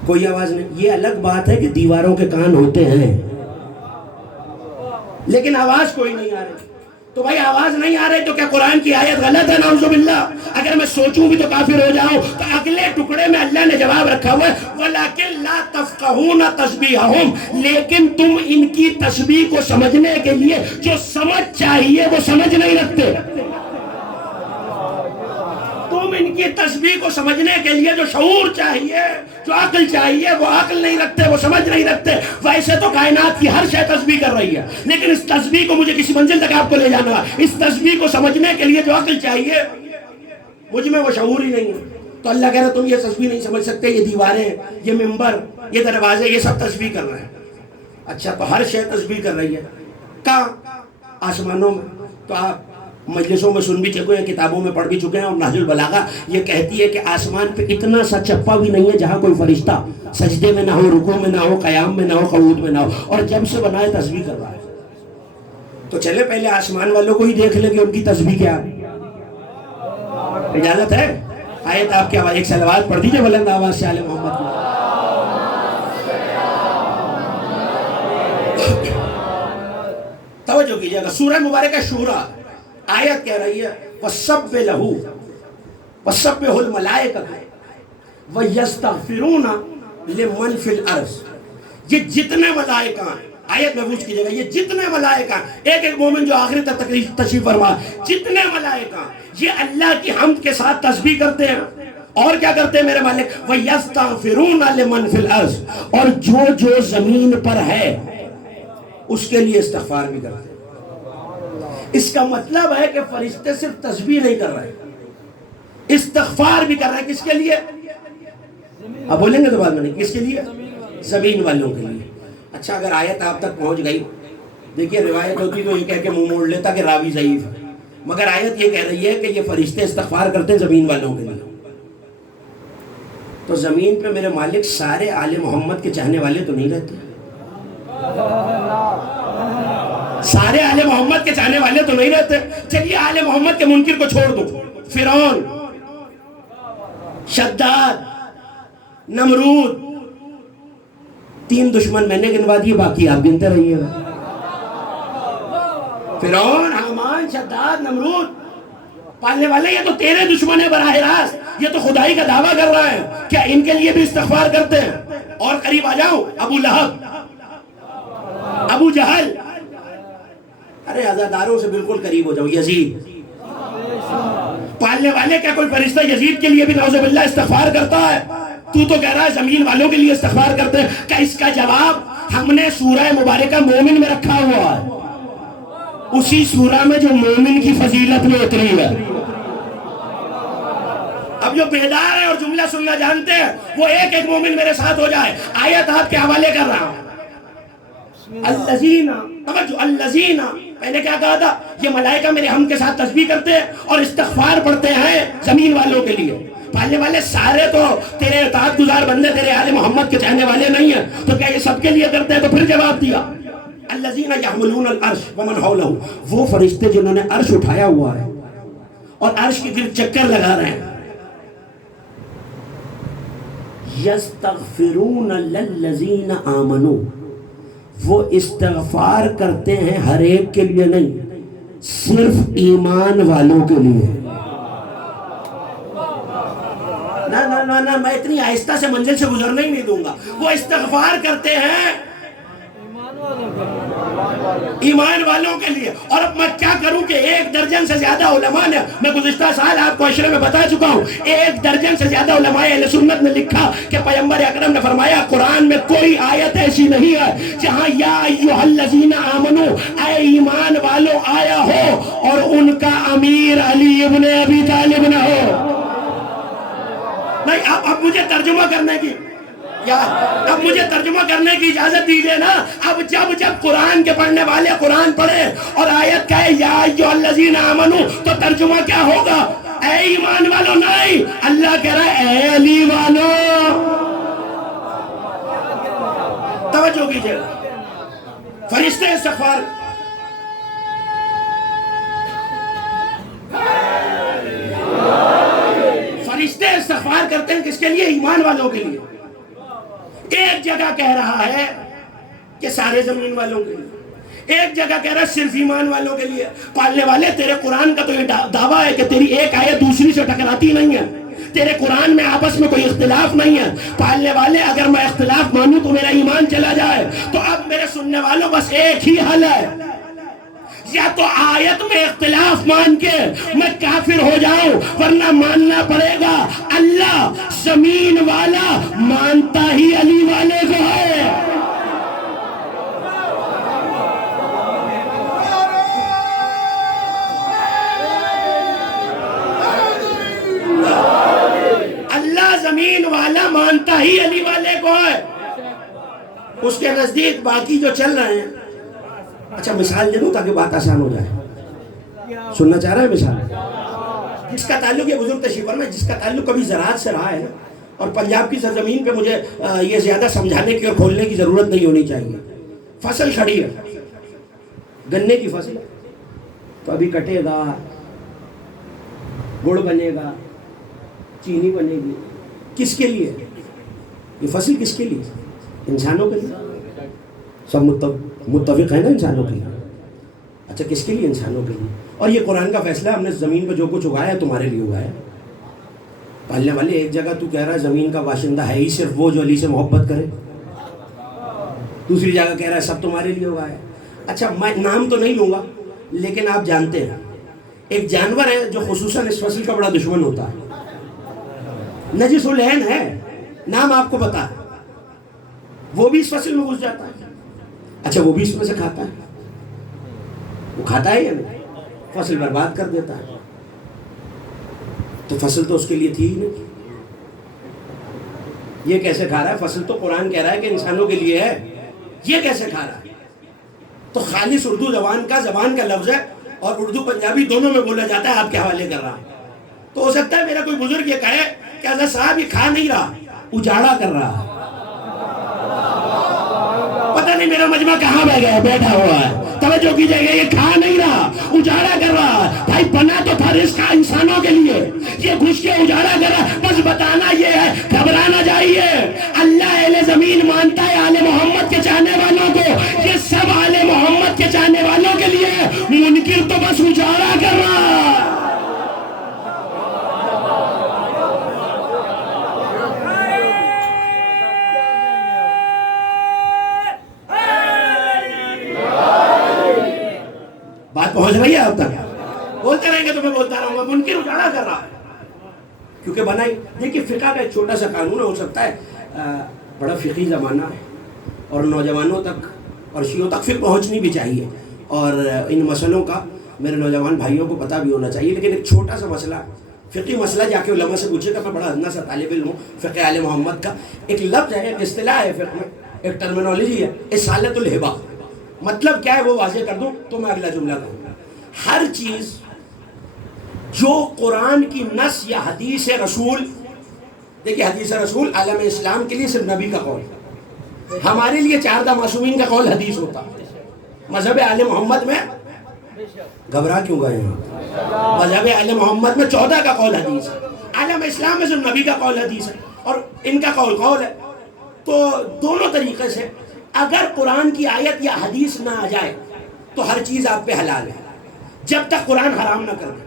کوئی آواز نہیں. یہ الگ بات ہے کہ دیواروں کے کان ہوتے ہیں لیکن آواز کوئی نہیں آ رہی. تو بھائی آواز نہیں آ رہی تو کیا قرآن کی آیت غلط ہے؟ نعوذ باللہ. اگر میں سوچوں بھی تو کافر ہو جاؤں. تو اگلے ٹکڑے میں اللہ نے جواب رکھا ہوا ہے وَلَكِنْ لَا تَفْقَهُونَ تَسْبِيحَهُمْ، لیکن تم ان کی تسبیح کو سمجھنے کے لیے جو سمجھ چاہیے وہ سمجھ نہیں رکھتے. تم ان کی تسبیح کو سمجھنے کے لیے جو شعور چاہیے، جو عقل چاہیے، وہ عقل نہیں رکھتے، وہ سمجھ نہیں رکھتے. ویسے تو کائنات کی ہر شے تسبیح کر رہی ہے، لیکن اس تسبیح کو مجھے کسی منزل تک آپ کو لے جانا ہے. اس تسبیح کو سمجھنے کے لیے جو عقل چاہیے مجھ میں وہ شعور ہی نہیں ہے. تو اللہ کہہ رہا تم یہ تسبیح نہیں سمجھ سکتے. یہ دیواریں، یہ منبر، یہ دروازے، یہ سب تسبیح کر رہے ہیں. اچھا تو ہر شے تسبیح کر رہی ہے کہاں؟ آسمانوں میں. تو آپ مجلسوں میں سن بھی چکے ہیں، کتابوں میں پڑھ بھی چکے ہیں. اور نہج البلاغہ یہ کہتی ہے کہ آسمان پہ اتنا سا چپا بھی نہیں ہے جہاں کوئی فرشتہ سجدے میں نہ ہو، رکوع میں نہ ہو، قیام میں نہ ہو، قعود میں نہ ہو. اور جب سے بنائے تسبیح کر رہا ہے. تو چلے پہلے آسمان والوں کو ہی دیکھ لیں کہ ان کی تسبیح کیا ہے. اجازت ہے؟ آیت آپ کی آواز ایک صلوات پڑھ دیجئے بلند آواز سے آل محمد کی. توجہ کیجئے گا، سورہ مبارکہ شورى آیت کہہ رہی ہے وَسَبِّ لَهُ وَسَبِّحُ الْمَلَائِكَةُ وَيَسْتَغْفِرُونَ لِمَنْ فِي الْأَرْضِ. یہ جتنے ملائکہ ہیں، آیت محفوظ کیجئے گا، یہ جتنے ملائکہ ہیں، ایک ایک مومن جو آخری تک تشریف فرما، جتنے ملائکہ ہیں یہ اللہ کی حمد کے ساتھ تسبیح کرتے ہیں. اور کیا کرتے ہیں میرے مالک؟ وَيَسْتَغْفِرُونَ لِمَنْ فِي الْأَرْضِ، اور جو زمین پر ہے اس کے لیے استغفار بھی کرتے ہیں. اس کا مطلب ہے کہ فرشتے صرف تسبیح نہیں کر رہے، استغفار بھی کر رہے ہیں. کس کے لیے؟ اب بولیں گے تو بعد میں نہیں. کس کے لیے؟ زمین والوں کے لیے. اچھا اگر آیت آپ تک پہنچ گئی، دیکھیے روایت ہوتی تو یہ کہہ کے منہ موڑ لیتا کہ راوی ضعیف ہے، مگر آیت یہ کہہ رہی ہے کہ یہ فرشتے استغفار کرتے ہیں زمین والوں کے لیے. تو زمین پہ میرے مالک سارے آل محمد کے چاہنے والے تو نہیں رہتے. سارے آل محمد کے چاہنے والے تو نہیں رہتے. چلیے آل محمد کے منکر کو چھوڑ دو، فرعون، شداد، نمرود، 3 دشمن میں نے گنوا دیے، باقی آپ گنتے رہیے گا. فرعون، حامان، شداد، نمرود پالنے والے یہ تو تیرے دشمن ہیں براہ راست. یہ تو خدائی کا دعویٰ کر رہا ہے. کیا ان کے لیے بھی استغفار کرتے ہیں؟ اور قریب آ جاؤ، ابو لہب، ابو جہل، ارے عزاداروں سے بالکل قریب ہو جاؤ، یزید. پالنے والے کیا کوئی فرشتہ یزید کے لیے بھی نعوذ باللہ استغفار کرتا ہے؟ تو کہہ رہا ہے زمین والوں کے لیے استغفار کرتے ہیں. کیا اس کا جواب ہم نے سورہ مبارکہ مومن میں رکھا ہوا ہے؟ اسی سورہ میں جو مومن کی فضیلت میں اتری ہے. اب جو بیدار ہے اور جملہ سننا جانتے ہیں وہ ایک ایک مومن میرے ساتھ ہو جائے. آیت آپ کے حوالے کر رہا ہوں. الذین، توجہ، الذین، پہلے کیا کہا تھا؟ یہ ملائکہ میرے ہم کے ساتھ تسبیح کرتے ہیں اور استغفار پڑھتے ہیں زمین والوں کے لیے. پالنے والے سارے تو تیرے اطاعت گزار بندے تیرے آل محمد کے چاہنے والے نہیں ہیں، تو کیا یہ سب کے لیے کرتے ہیں؟ تو پھر جواب دیا الذین یحملون العرش ومن حولہ، وہ فرشتے جنہوں نے عرش اٹھایا ہوا ہے اور عرش کے گرد چکر لگا رہے ہیں. یستغفرون للذین آمنوا، وہ استغفار کرتے ہیں ہر ایک کے لیے نہیں، صرف ایمان والوں کے لیے. نہ میں اتنی آہستہ سے منزل سے گزرنے ہی نہیں دوں گا. وہ استغفار کرتے ہیں ایمان والوں کے لیے. اور اب میں کیا کروں کہ 1 درجن سے زیادہ علماء نے، میں گزشتہ سال آپ کو عشرے میں بتا چکا ہوں، 1 درجن سے زیادہ علماء اہل سنت نے لکھا کہ پیغمبر اکرم نے فرمایا قرآن میں کوئی آیت ایسی نہیں ہے جہاں یا ایھا الذین آمنو، اے ایمان والو آیا ہو اور ان کا امیر علی ابن ابی طالب نہ ہو. نہیں، اب مجھے ترجمہ کرنے کی اب مجھے ترجمہ کرنے کی اجازت دیجئے نا. اب جب قرآن کے پڑھنے والے قرآن پڑھے اور آیت کہے یا ایھا الذین آمنو، تو ترجمہ کیا ہوگا؟ اے ایمان والو نہیں، اللہ کہہ رہا ہے اے علی والو. توجہ کیجئے. فرشتے استغفار، فرشتے استغفار کرتے ہیں کس کے لیے؟ ایمان والوں کے لیے. ایک جگہ کہہ رہا ہے کہ سارے زمین والوں کے لیے، ایک جگہ کہہ رہا ہے صرف ایمان والوں کے لیے. پالنے والے تیرے قرآن کا تو یہ دعویٰ ہے کہ تیری ایک آیت دوسری سے ٹکراتی نہیں ہے، تیرے قرآن میں آپس میں کوئی اختلاف نہیں ہے. پالنے والے اگر میں اختلاف مانوں تو میرا ایمان چلا جائے. تو اب میرے سننے والوں بس ایک ہی حل ہے، یا تو آیت میں اختلاف مان کے میں کافر ہو جاؤں، ورنہ ماننا پڑے گا اللہ زمین والا مانتا ہی علی والے کو ہے. اللہ زمین والا مانتا ہی علی والے کو ہے. اس کے نزدیک باقی جو چل رہے ہیں، اچھا مثال دے دوں تاکہ بات آسان ہو جائے. سننا چاہ رہا ہے مثال؟ جس کا تعلق، یہ بزرگ تشریف فرمائے، جس کا تعلق کبھی زراعت سے رہا ہے نا، اور پنجاب کی سرزمین پہ مجھے یہ زیادہ سمجھانے کی اور کھولنے کی ضرورت نہیں ہونی چاہیے. فصل کھڑی ہے، گنے کی فصل، تو ابھی کٹے گا، گڑ بنے گا، چینی بنے گی. کس کے لیے یہ فصل؟ کس کے لیے؟ انسانوں کے لیے. سب متفق ہے نا انسانوں کے لیے. اچھا کس کے لیے؟ انسانوں کے لیے. اور یہ قرآن کا فیصلہ، ہم نے زمین پہ جو کچھ اگایا ہے تمہارے لیے اگایا. پالنے والے ایک جگہ تو کہہ رہا ہے زمین کا باشندہ ہے ہی صرف وہ جو علی سے محبت کرے، دوسری جگہ کہہ رہا ہے سب تمہارے لیے اگایا. اچھا میں نام تو نہیں لوں گا، لیکن آپ جانتے ہیں ایک جانور ہے جو خصوصاً اس فصل کا بڑا دشمن ہوتا ہے، نجس العین ہے، نام آپ کو پتا ہے، وہ بھی اس فصل میں گھس جاتا ہے. اچھا وہ بھی اس میں سے کھاتا ہے، وہ کھاتا ہے یا نہیں؟ فصل برباد کر دیتا ہے. تو فصل تو اس کے لیے تھی ہی نہیں، یہ کیسے کھا رہا ہے؟ فصل تو قرآن کہہ رہا ہے کہ انسانوں کے لیے ہے، یہ کیسے کھا رہا ہے؟ تو خالص اردو زبان کا لفظ ہے اور اردو پنجابی دونوں میں بولا جاتا ہے. آپ کے حوالے کر رہا ہوں. تو ہو سکتا ہے میرا کوئی بزرگ یہ کہے کہ حضرت صاحب یہ کھا نہیں رہا، اجاڑا کر رہا ہے. پتہ نہیں میرا مجمع کہاں بیٹھا ہوا ہے. توجہ کیجئے گا، یہ کھا نہیں رہا، اجاڑا کر رہا. بھائی بنا تو تھا رزق انسانوں کے لیے، یہ گھس کے اجاڑا کر رہا. بس بتانا یہ ہے، گھبرانا چاہیے. اللہ اہل زمین مانتا ہے آل محمد کے چاہنے والوں کو، یہ سب آل محمد کے چاہنے والوں کے لیے. منکر تو بس اجاڑا کر رہا. بات پہنچ رہی ہے اب تک؟ بولتے رہیں گے تو میں بولتا رہوں گا. منکر اجاڑا کر رہا ہے کیونکہ بنائی. دیکھیے فقہ کا ایک چھوٹا سا قانون ہو سکتا ہے بڑا فقہی زمانہ ہے اور نوجوانوں تک اور شیعوں تک فقہ پہنچنی بھی چاہیے. اور ان مسئلوں کا میرے نوجوان بھائیوں کو پتہ بھی ہونا چاہیے. لیکن ایک چھوٹا سا مسئلہ، فقہی مسئلہ جا کے علماء سے پوچھے گا. میں بڑا ادنا سا طالب علم ہوں. فقہ آل محمد کا ایک لفظ ہے، ایک اصطلاح ہے فقہ میں، ایک ٹرمینالوجی ہے، اصالت الہبہ. مطلب کیا ہے وہ واضح کر دوں تو میں اگلا جملہ کہوں گا. ہر چیز جو قرآن کی نص یا حدیث رسول، دیکھیے حدیث رسول عالم اسلام کے لیے صرف نبی کا قول ہے. ہمارے لیے 4 معصومین کا قول حدیث ہوتا. مذہب آل محمد میں گھبرا کیوں گئے ہیں؟ مذہب آل محمد میں 14 کا قول حدیث ہے. عالم اسلام میں صرف نبی کا قول حدیث ہے اور ان کا قول ہے. تو دونوں طریقے سے اگر قرآن کی آیت یا حدیث نہ آ جائے تو ہر چیز آپ پہ حلال ہے جب تک قرآن حرام نہ کر دے.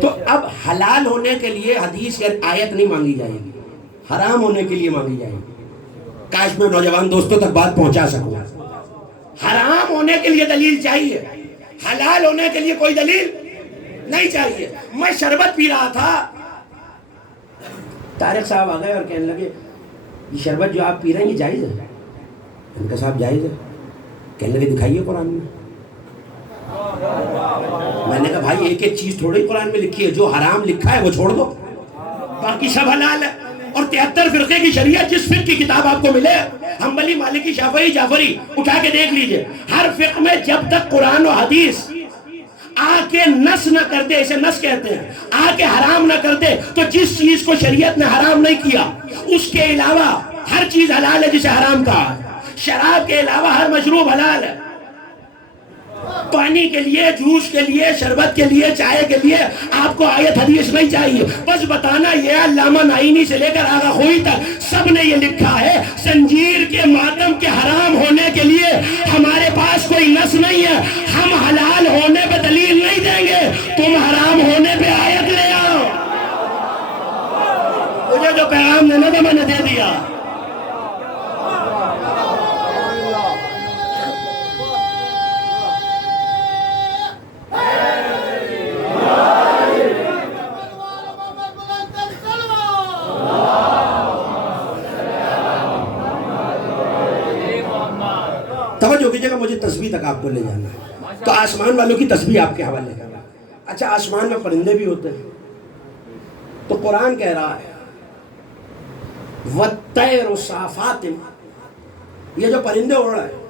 تو اب حلال ہونے کے لیے حدیث یا آیت نہیں مانگی جائے گی، حرام ہونے کے لیے مانگی جائے گی. کاش میں نوجوان دوستوں تک بات پہنچا سکوں. حرام ہونے کے لیے دلیل چاہیے، حلال ہونے کے لیے کوئی دلیل نہیں چاہیے. میں شربت پی رہا تھا، طارق صاحب آ گئے اور کہنے لگے یہ شربت جو آپ پی رہے ہیں یہ جائز ہے؟ ان کا صاحب جائز ہے. کہنے لگے دکھائیے قرآن میں. میں نے کہا بھائی ایک ایک چیز تھوڑی قرآن میں لکھی ہے، جو حرام لکھا ہے وہ چھوڑ دو، باقی سب حلال ہے. اور 73 فرقے کی شریعت، جس فرقے کی کتاب آپ کو ملے، حنبلی، مالکی، شافعی، جعفری، اٹھا کے دیکھ لیجئے، ہر فرقے میں جب تک قرآن و حدیث آ کے نس نہ کر دے، اسے نس کہتے ہیں، آ کے حرام نہ کر دے، تو جس چیز کو شریعت نے حرام نہیں کیا اس کے علاوہ ہر چیز حلال ہے جسے حرام کہا. شراب کے علاوہ ہر مشروب حلال ہے. پانی کے لیے، جوس کے لیے، شربت کے لیے، چائے کے لیے آپ کو آیت حدیث نہیں چاہیے. بس بتانا یہ علامہ نعیمی سے لے کر آغا خوئی تک سب نے یہ لکھا ہے زنجیر کے ماتم کے حرام ہونے کے لیے ہمارے پاس کوئی نص نہیں ہے. ہم حلال ہونے پہ دلیل نہیں دیں گے، تم حرام ہونے پہ آیت لے آؤ. مجھے جو پیغام دینا تھا میں نے دے دیا. توجہ کیجیے گا، مجھے تسبیح تک آپ کو لے جانا ہے. تو آسمان والوں کی تسبیح آپ کے حوالے کرنا. اچھا آسمان میں پرندے بھی ہوتے ہیں، تو قرآن کہہ رہا ہے وَالطَّيْرُ صَافَاتٍ، یہ جو پرندے اڑ رہے ہیں،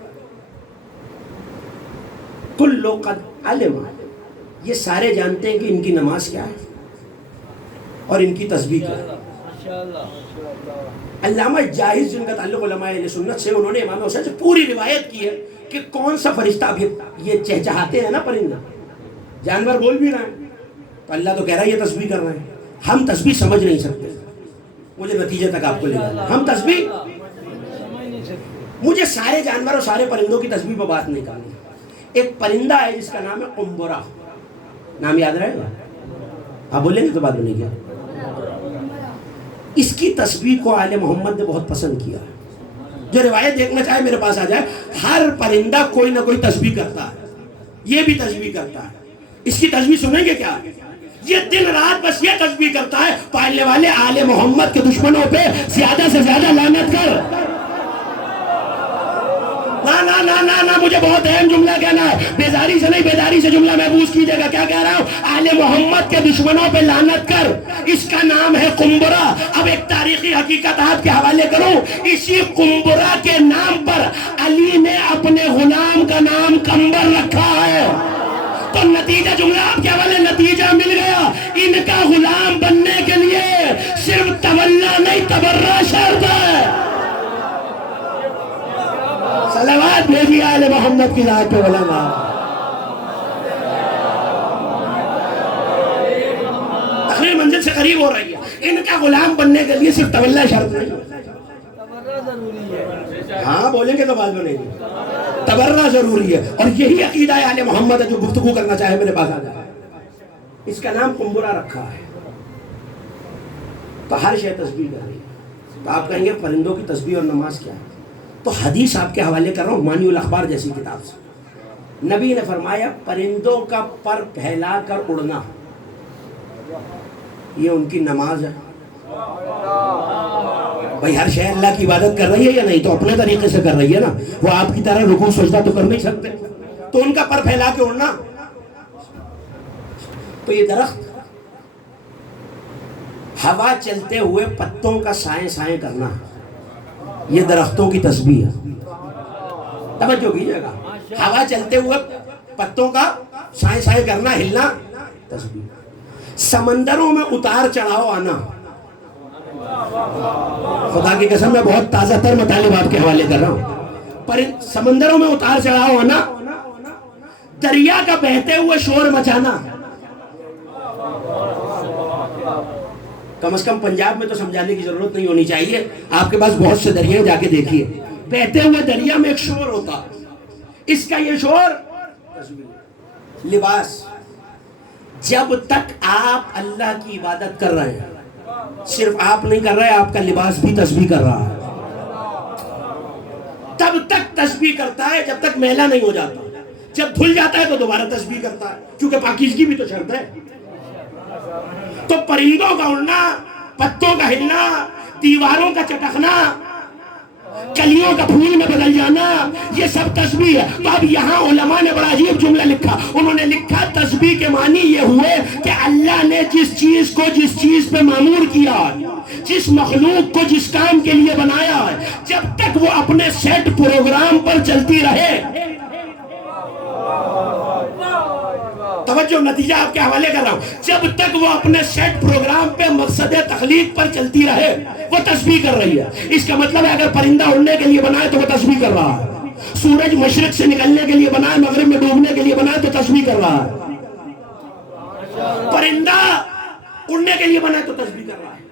كُلُّ قَدْ عَلِمَ، یہ سارے جانتے ہیں کہ ان کی نماز کیا ہے اور ان کی تسبیح کیا ہے. علامہ جاہز جن کا تعلق علماء اہل سنت سے، انہوں نے امام حسین سے پوری روایت کی ہے کہ کون سا فرشتہ، اب یہ چہچہاتے ہیں نا پرندہ، جانور بول بھی رہے ہیں، تو اللہ تو کہہ رہا ہے یہ تسبیح کر رہے ہیں. ہم تسبیح سمجھ نہیں سکتے. مجھے نتیجے تک آپ کو لے جانا. ہم تسبیح، مجھے سارے جانور اور سارے پرندوں کی تسبیح پہ بات نہیں کرنی. ایک پرندہ ہے جس کا نام ہے قنبرہ، نام یاد رہے گا؟ آپ بولیں گے تو بات بنے گی. اس کی تسبیح کو آل محمد نے بہت پسند کیا. جو روایت دیکھنا چاہے میرے پاس آ جائے. ہر پرندہ کوئی نہ کوئی تسبیح کرتا ہے، یہ بھی تسبیح کرتا ہے. اس کی تسبیح سنیں گے کیا؟ یہ دن رات بس یہ تسبیح کرتا ہے، پالنے والے آل محمد کے دشمنوں پہ زیادہ سے زیادہ لعنت کر. نا مجھے بہت اہم جملہ کہنا ہے، بیداری سے نہیں، بیداری سے جملہ محفوظ کیجئے گا. کیا کہہ رہا ہوں؟ آل محمد کے دشمنوں پہ لعنت کر. اس کا نام ہے قنبرہ. اب ایک تاریخی حقیقت آپ کے حوالے کروں. اسی قنبرہ کے نام پر علی نے اپنے غلام کا نام قنبر رکھا ہے. تو نتیجہ جملہ آپ کے حوالے نتیجہ مل گیا. ان کا غلام بننے کے لیے صرف تولا نہیں، تبرہ شرط ہے. صلوات بھیجیے آل محمد کی ذات پہ. علماء تقریر منزل سے قریب ہو رہی ہے. ان کا غلام بننے کے لیے صرف تولا شرط نہیں، ہاں بولیں گے تو بات بنے گی. تبرہ ضروری ہے. اور یہی عقیدہ ہے آل محمد ہے. جو گفتگو کرنا چاہے میرے پاس آ جائے. اس کا نام قنبرہ رکھا ہے. تو ہر شے تسبیح کر رہی ہے. تو آپ کہیں گے پرندوں کی تسبیح اور نماز کیا ہے؟ تو حدیث آپ کے حوالے کر رہا ہوں مانی الاخبار جیسی کتاب سے. نبی نے فرمایا پرندوں کا پر پھیلا کر اڑنا یہ ان کی نماز ہے. بھائی ہر شے اللہ کی عبادت کر رہی ہے یا نہیں؟ تو اپنے طریقے سے کر رہی ہے نا. وہ آپ کی طرح رکوع سجدہ تو کر نہیں سکتے. تو ان کا پر پھیلا کے اڑنا. تو یہ درخت ہوا چلتے ہوئے پتوں کا سائیں سائیں کرنا، یہ درختوں کی تسبیح ہے. توجہ کیجیے گا، ہوا چلتے ہوئے پتوں کا سائیں سائیں کرنا، ہلنا، تسبیح. سمندروں میں اتار چڑھاؤ آنا، خدا کی قسم میں بہت تازہ تر مطالب آپ کے حوالے کر رہا ہوں. پر سمندروں میں اتار چڑھاؤ آنا، دریا کا بہتے ہوئے شور مچانا. کم از کم پنجاب میں تو سمجھانے کی ضرورت نہیں ہونی چاہیے، آپ کے پاس بہت سے دریا جا کے دیکھیے، بہتے ہوئے دریا میں ایک شور ہوتا، اس کا یہ شور. لباس، جب تک آپ اللہ کی عبادت کر رہے ہیں، صرف آپ نہیں کر رہے، آپ کا لباس بھی تسبیح کر رہا ہے. تب تک تسبیح کرتا ہے جب تک میلا نہیں ہو جاتا. جب دھل جاتا ہے تو دوبارہ تسبیح کرتا ہے، کیونکہ پاکیزگی بھی تو شرط ہے. تو پرندوں کا اڑنا، پتوں کا ہلنا، دیواروں کا چٹکنا، کلیوں کا پھول میں بدل جانا، یہ سب تسبیح ہے. تو اب یہاں علماء نے بڑا عجیب جملہ لکھا. انہوں نے لکھا تسبیح کے معنی یہ ہوئے کہ اللہ نے جس چیز کو جس چیز پہ معمور کیا، جس مخلوق کو جس کام کے لیے بنایا ہے، جب تک وہ اپنے سیٹ پروگرام پر چلتی رہے. توجہ، نتیجہ آپ کے حوالے کر رہا ہوں. جب تک وہ اپنے سیٹ پروگرام پہ مقصد تخلیق پر چلتی رہے، وہ تسبیح کر رہی ہے. اس کا مطلب ہے اگر پرندہ اڑنے کے لیے بنا ہے تو وہ تسبیح کر رہا ہے. سورج مشرق سے نکلنے کے لیے بنا ہے، مغرب میں ڈوبنے کے لیے بنا ہے تو تسبیح کر رہا ہے. پرندہ اڑنے کے لیے بنا ہے تو تسبیح کر رہا ہے.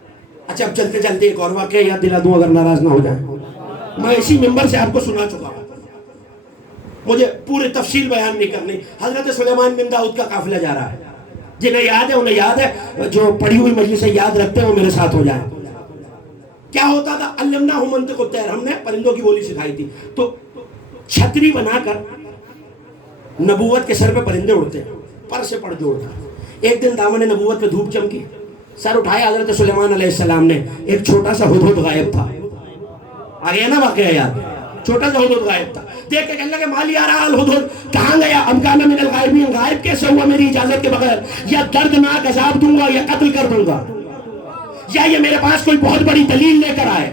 اچھا، اب چلتے چلتے ایک اور واقعہ یاد دلا دوں، اگر ناراض نہ ہو جائیں. میں اسی ممبر سے آپ کو سنا چکا ہوں، مجھے پوری تفصیل بیان نہیں کرنی. حضرت سلیمان بن داؤد کا قافلہ جا رہا ہے. جنہیں یاد ہے انہیں یاد ہے، جو پڑھی ہوئی مجلسیں یاد رکھتے ہیں وہ میرے ساتھ ہو جائیں. کیا ہوتا تھا؟ علمناہ منطق الطیر، ہم نے پرندوں کی بولی سکھائی تھی. تو چھتری بنا کر نبوت کے سر پہ پرندے اڑتے، پر سے پڑ جوڑتا. ایک دن دامن نبوت پہ دھوپ چمکی، سر اٹھایا حضرت سلیمان علیہ السلام نے. ایک چھوٹا سا ہدہد غائب تھا. آ گیا نا واقعہ یاد؟ چھوٹا سا ہدہد غائب تھا. دیکھ کے کہنے لگے مالی آ رہا الہدہد، کہاں گیا؟ ام کان من الغائبین، غائب کیسے ہوا میری اجازت کے بغیر؟ یا دردناک عذاب دوں گا یا قتل کر دوں گا، یا یہ میرے پاس کوئی بہت بڑی دلیل لے کر آئے.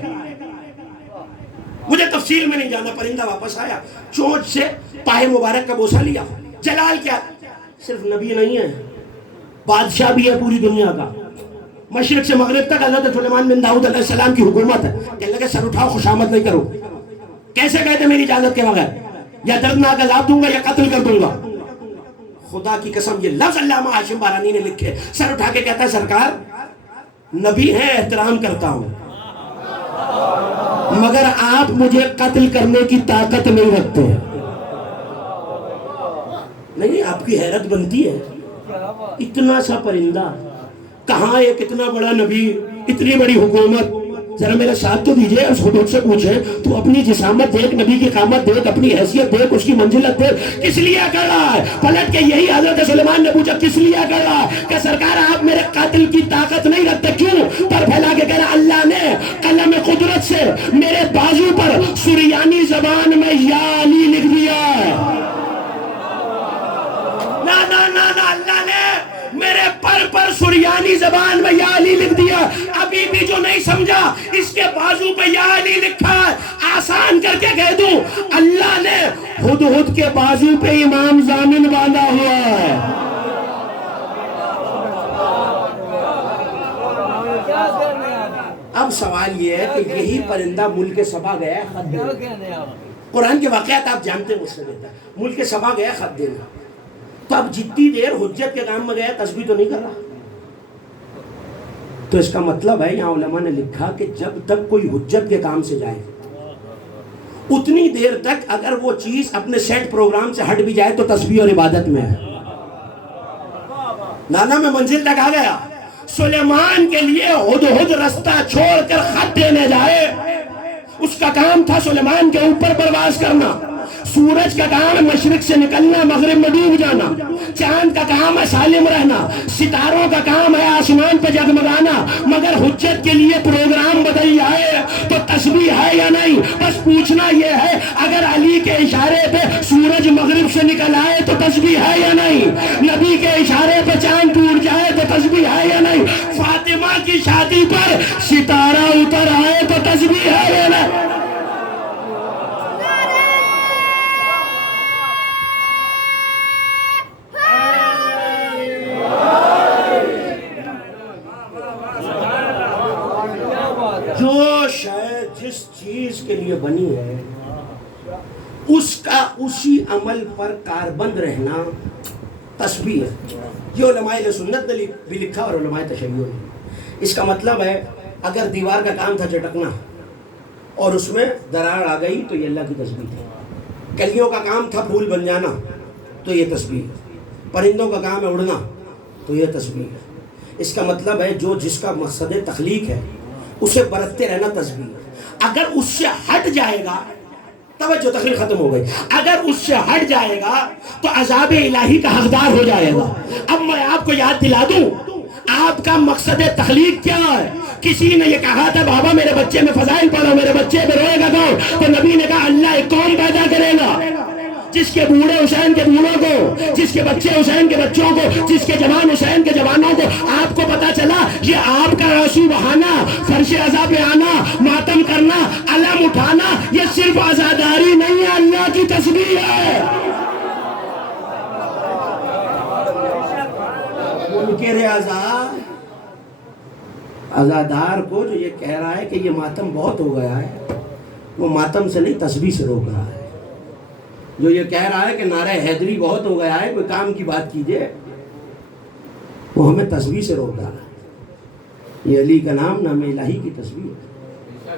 مجھے تفصیل میں نہیں جانا. پرندہ واپس آیا، چونچ سے پائے مبارک کا بوسہ لیا. جلال کیا؟ صرف نبی نہیں ہے، بادشاہ بھی ہے پوری دنیا کا. مشرق سے مغرب تک حضرت سلیمان بن داؤد علیہ السلام کی حکومت ہے. کہنے لگے سر اٹھاؤ، خوشامد نہیں کرو. کیسے کہتے میری اجازت کے بغیر؟ یا دردناک عذاب دوں گا یا قتل کر دوں گا. خدا کی قسم یہ لفظ علامہ ہاشم بارانی نے لکھے. سر اٹھا کے کہتا ہے سرکار نبی ہیں، احترام کرتا ہوں، مگر آپ مجھے قتل کرنے کی طاقت نہیں رکھتے. نہیں، آپ کی حیرت بنتی ہے. اتنا سا پرندہ، کہاں ایک اتنا بڑا نبی، اتنی بڑی حکومت. ذرا میرے ساتھ تو دیجئے. اس حدود سے پوچھیں تو اپنی جسامت دیکھ، نبی کی قامت دیکھ، اپنی حیثیت دیکھ، اس کی منزلت دیکھ. کس لیے کر رہا ہے؟ پلٹ کے یہی حضرت سلیمان نے پوچھا کس لیے کر رہا ہے؟ کہ سرکار آپ میرے قاتل کی طاقت نہیں رکھتے. کیوں؟ پر پھیلا کے کہہ رہا اللہ نے قلم قدرت سے میرے بازو پر سریانی زبان میں یا علی لکھ دیا. نا نا نا نا، اللہ نے میرے پر سریانی زبان میں یا علی لکھ دیا. ابھی بھی جو نہیں سمجھا، اس کے بازو پہ یا علی لکھا ہے. آسان کر کے کہہ دوں، اللہ نے ہدہد کے بازو پہ امام ضامن باندھا ہوا ہے. اب سوال یہ ہے کہ یہی پرندہ ملک سبا گیا خط دینا. قرآن کے واقعات آپ جانتے ہیں، مجھ سے دیتا ہے. ملک سبا گیا خط دینا. تو اب جتنی دیر حجت کے کام میں گیا تسبیح تو نہیں کر رہا. تو اس کا مطلب ہے، یہاں علماء نے لکھا کہ جب تک کوئی حجت کے کام سے جائے، اتنی دیر تک اگر وہ چیز اپنے سیٹ پروگرام سے ہٹ بھی جائے تو تسبیح اور عبادت میں ہے. نانا میں منزل تک آ گیا. سلیمان کے لیے ہدہد رستہ چھوڑ کر خط دینے جائے. اس کا کام تھا سلیمان کے اوپر پرواز کرنا. سورج کا کام ہے مشرق سے نکلنا مغرب میں ڈوب جانا، چاند کا کام ہے سالم رہنا، ستاروں کا کام ہے آسمان پہ جگمگانا، مگر حجت کے لیے پروگرام بدل جائے تو تسبیح ہے یا نہیں؟ بس پوچھنا یہ ہے اگر علی کے اشارے پہ سورج مغرب سے نکل آئے تو تسبیح ہے یا نہیں؟ نبی کے اشارے پہ چاند ٹوٹ جائے تو تسبیح ہے یا نہیں؟ فاطمہ کی شادی پر ستارہ اتر آئے تو تسبیح ہے یا نہیں؟ جو شے جس چیز کے لیے بنی ہے اس کا اسی عمل پر کاربند رہنا تسبیح ہے۔ یہ علماء اہل سنت نے بھی لکھا اور علماء تشیع نے۔ اس کا مطلب ہے اگر دیوار کا کام تھا چٹکنا اور اس میں دراڑ آ گئی تو یہ اللہ کی تسبیح ہے۔ کلیوں کا کام تھا پھول بن جانا تو یہ تسبیح ہے۔ پرندوں کا کام ہے اڑنا تو یہ تسبیح ہے۔ اس کا مطلب ہے جو جس کا مقصد تخلیق ہے اسے برتتے رہنا تسبیح۔ اگر اس سے ہٹ جائے گا توجہ، تخلیق ختم ہو گئی، اگر اس سے ہٹ جائے گا تو عذاب الہی کا حقدار ہو جائے گا۔ اب میں آپ کو یاد دلا دوں آپ کا مقصد تخلیق کیا ہے۔ کسی نے یہ کہا تھا بابا میرے بچے میں فضائل پڑھو، میرے بچے میں روئے گا کون؟ تو نبی نے کہا اللہ ایک قوم پیدا کرے گا جس کے بوڑھے حسین کے بوڑھوں کو، جس کے بچے حسین کے بچوں کو، جس کے جوان حسین کے جوانوں کو۔ آپ کو پتا چلا یہ آپ کا آنسو بہانا، فرش عزا پہ آنا، ماتم کرنا، علم اٹھانا، یہ صرف عزاداری نہیں ہے، اللہ کی تسبیح ہے۔ منکر عزادار کو جو یہ کہہ رہا ہے کہ یہ ماتم بہت ہو گیا ہے، وہ ماتم سے نہیں تسبیح سے روک رہا ہے۔ جو یہ کہہ رہا ہے کہ نعرہ حیدری بہت ہو گیا ہے، کوئی کام کی بات کیجئے، وہ ہمیں تسبیح سے روک رہا ہے۔ یہ علی کا نام نام الہی کی تسبیح ہے۔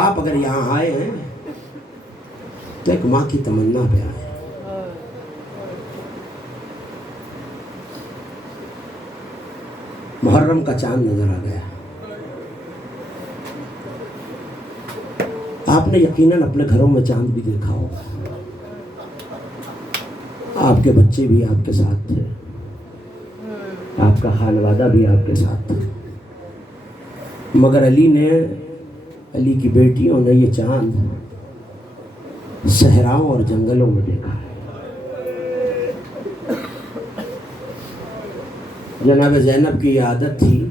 آپ اگر یہاں آئے ہیں تو ایک ماں کی تمنا پہ آئے۔ محرم کا چاند نظر آ گیا، آپ نے یقیناً اپنے گھروں میں چاند بھی دیکھا ہوگا، آپ کے بچے بھی آپ کے ساتھ تھے، آپ کا خانوادہ بھی آپ کے ساتھ تھا، مگر علی کی بیٹیوں نے یہ چاند صحراؤں اور جنگلوں میں دیکھا ہے۔ جناب زینب کی یہ عادت تھی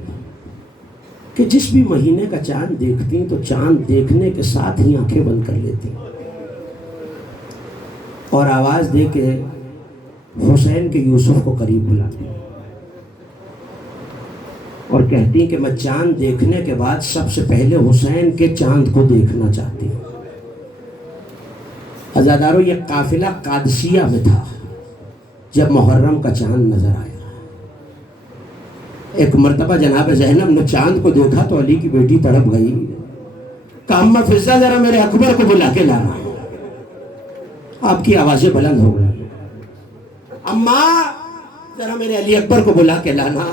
کہ جس بھی مہینے کا چاند دیکھتی تو چاند دیکھنے کے ساتھ ہی آنکھیں بند کر لیتی اور آواز دے کے حسین کے یوسف کو قریب بلاتی اور کہتی کہ میں چاند دیکھنے کے بعد سب سے پہلے حسین کے چاند کو دیکھنا چاہتی ہوں۔ عزادارو یہ قافلہ قادسیہ میں تھا جب محرم کا چاند نظر آیا۔ ایک مرتبہ جناب زینب نے چاند کو دیکھا تو علی کی بیٹی تڑپ گئی، کہا اما فضہ ذرا میرے اکبر کو بلا کے لانا۔ آپ کی آوازیں بلند ہو گئی، اما ذرا میرے علی اکبر کو بلا کے لانا۔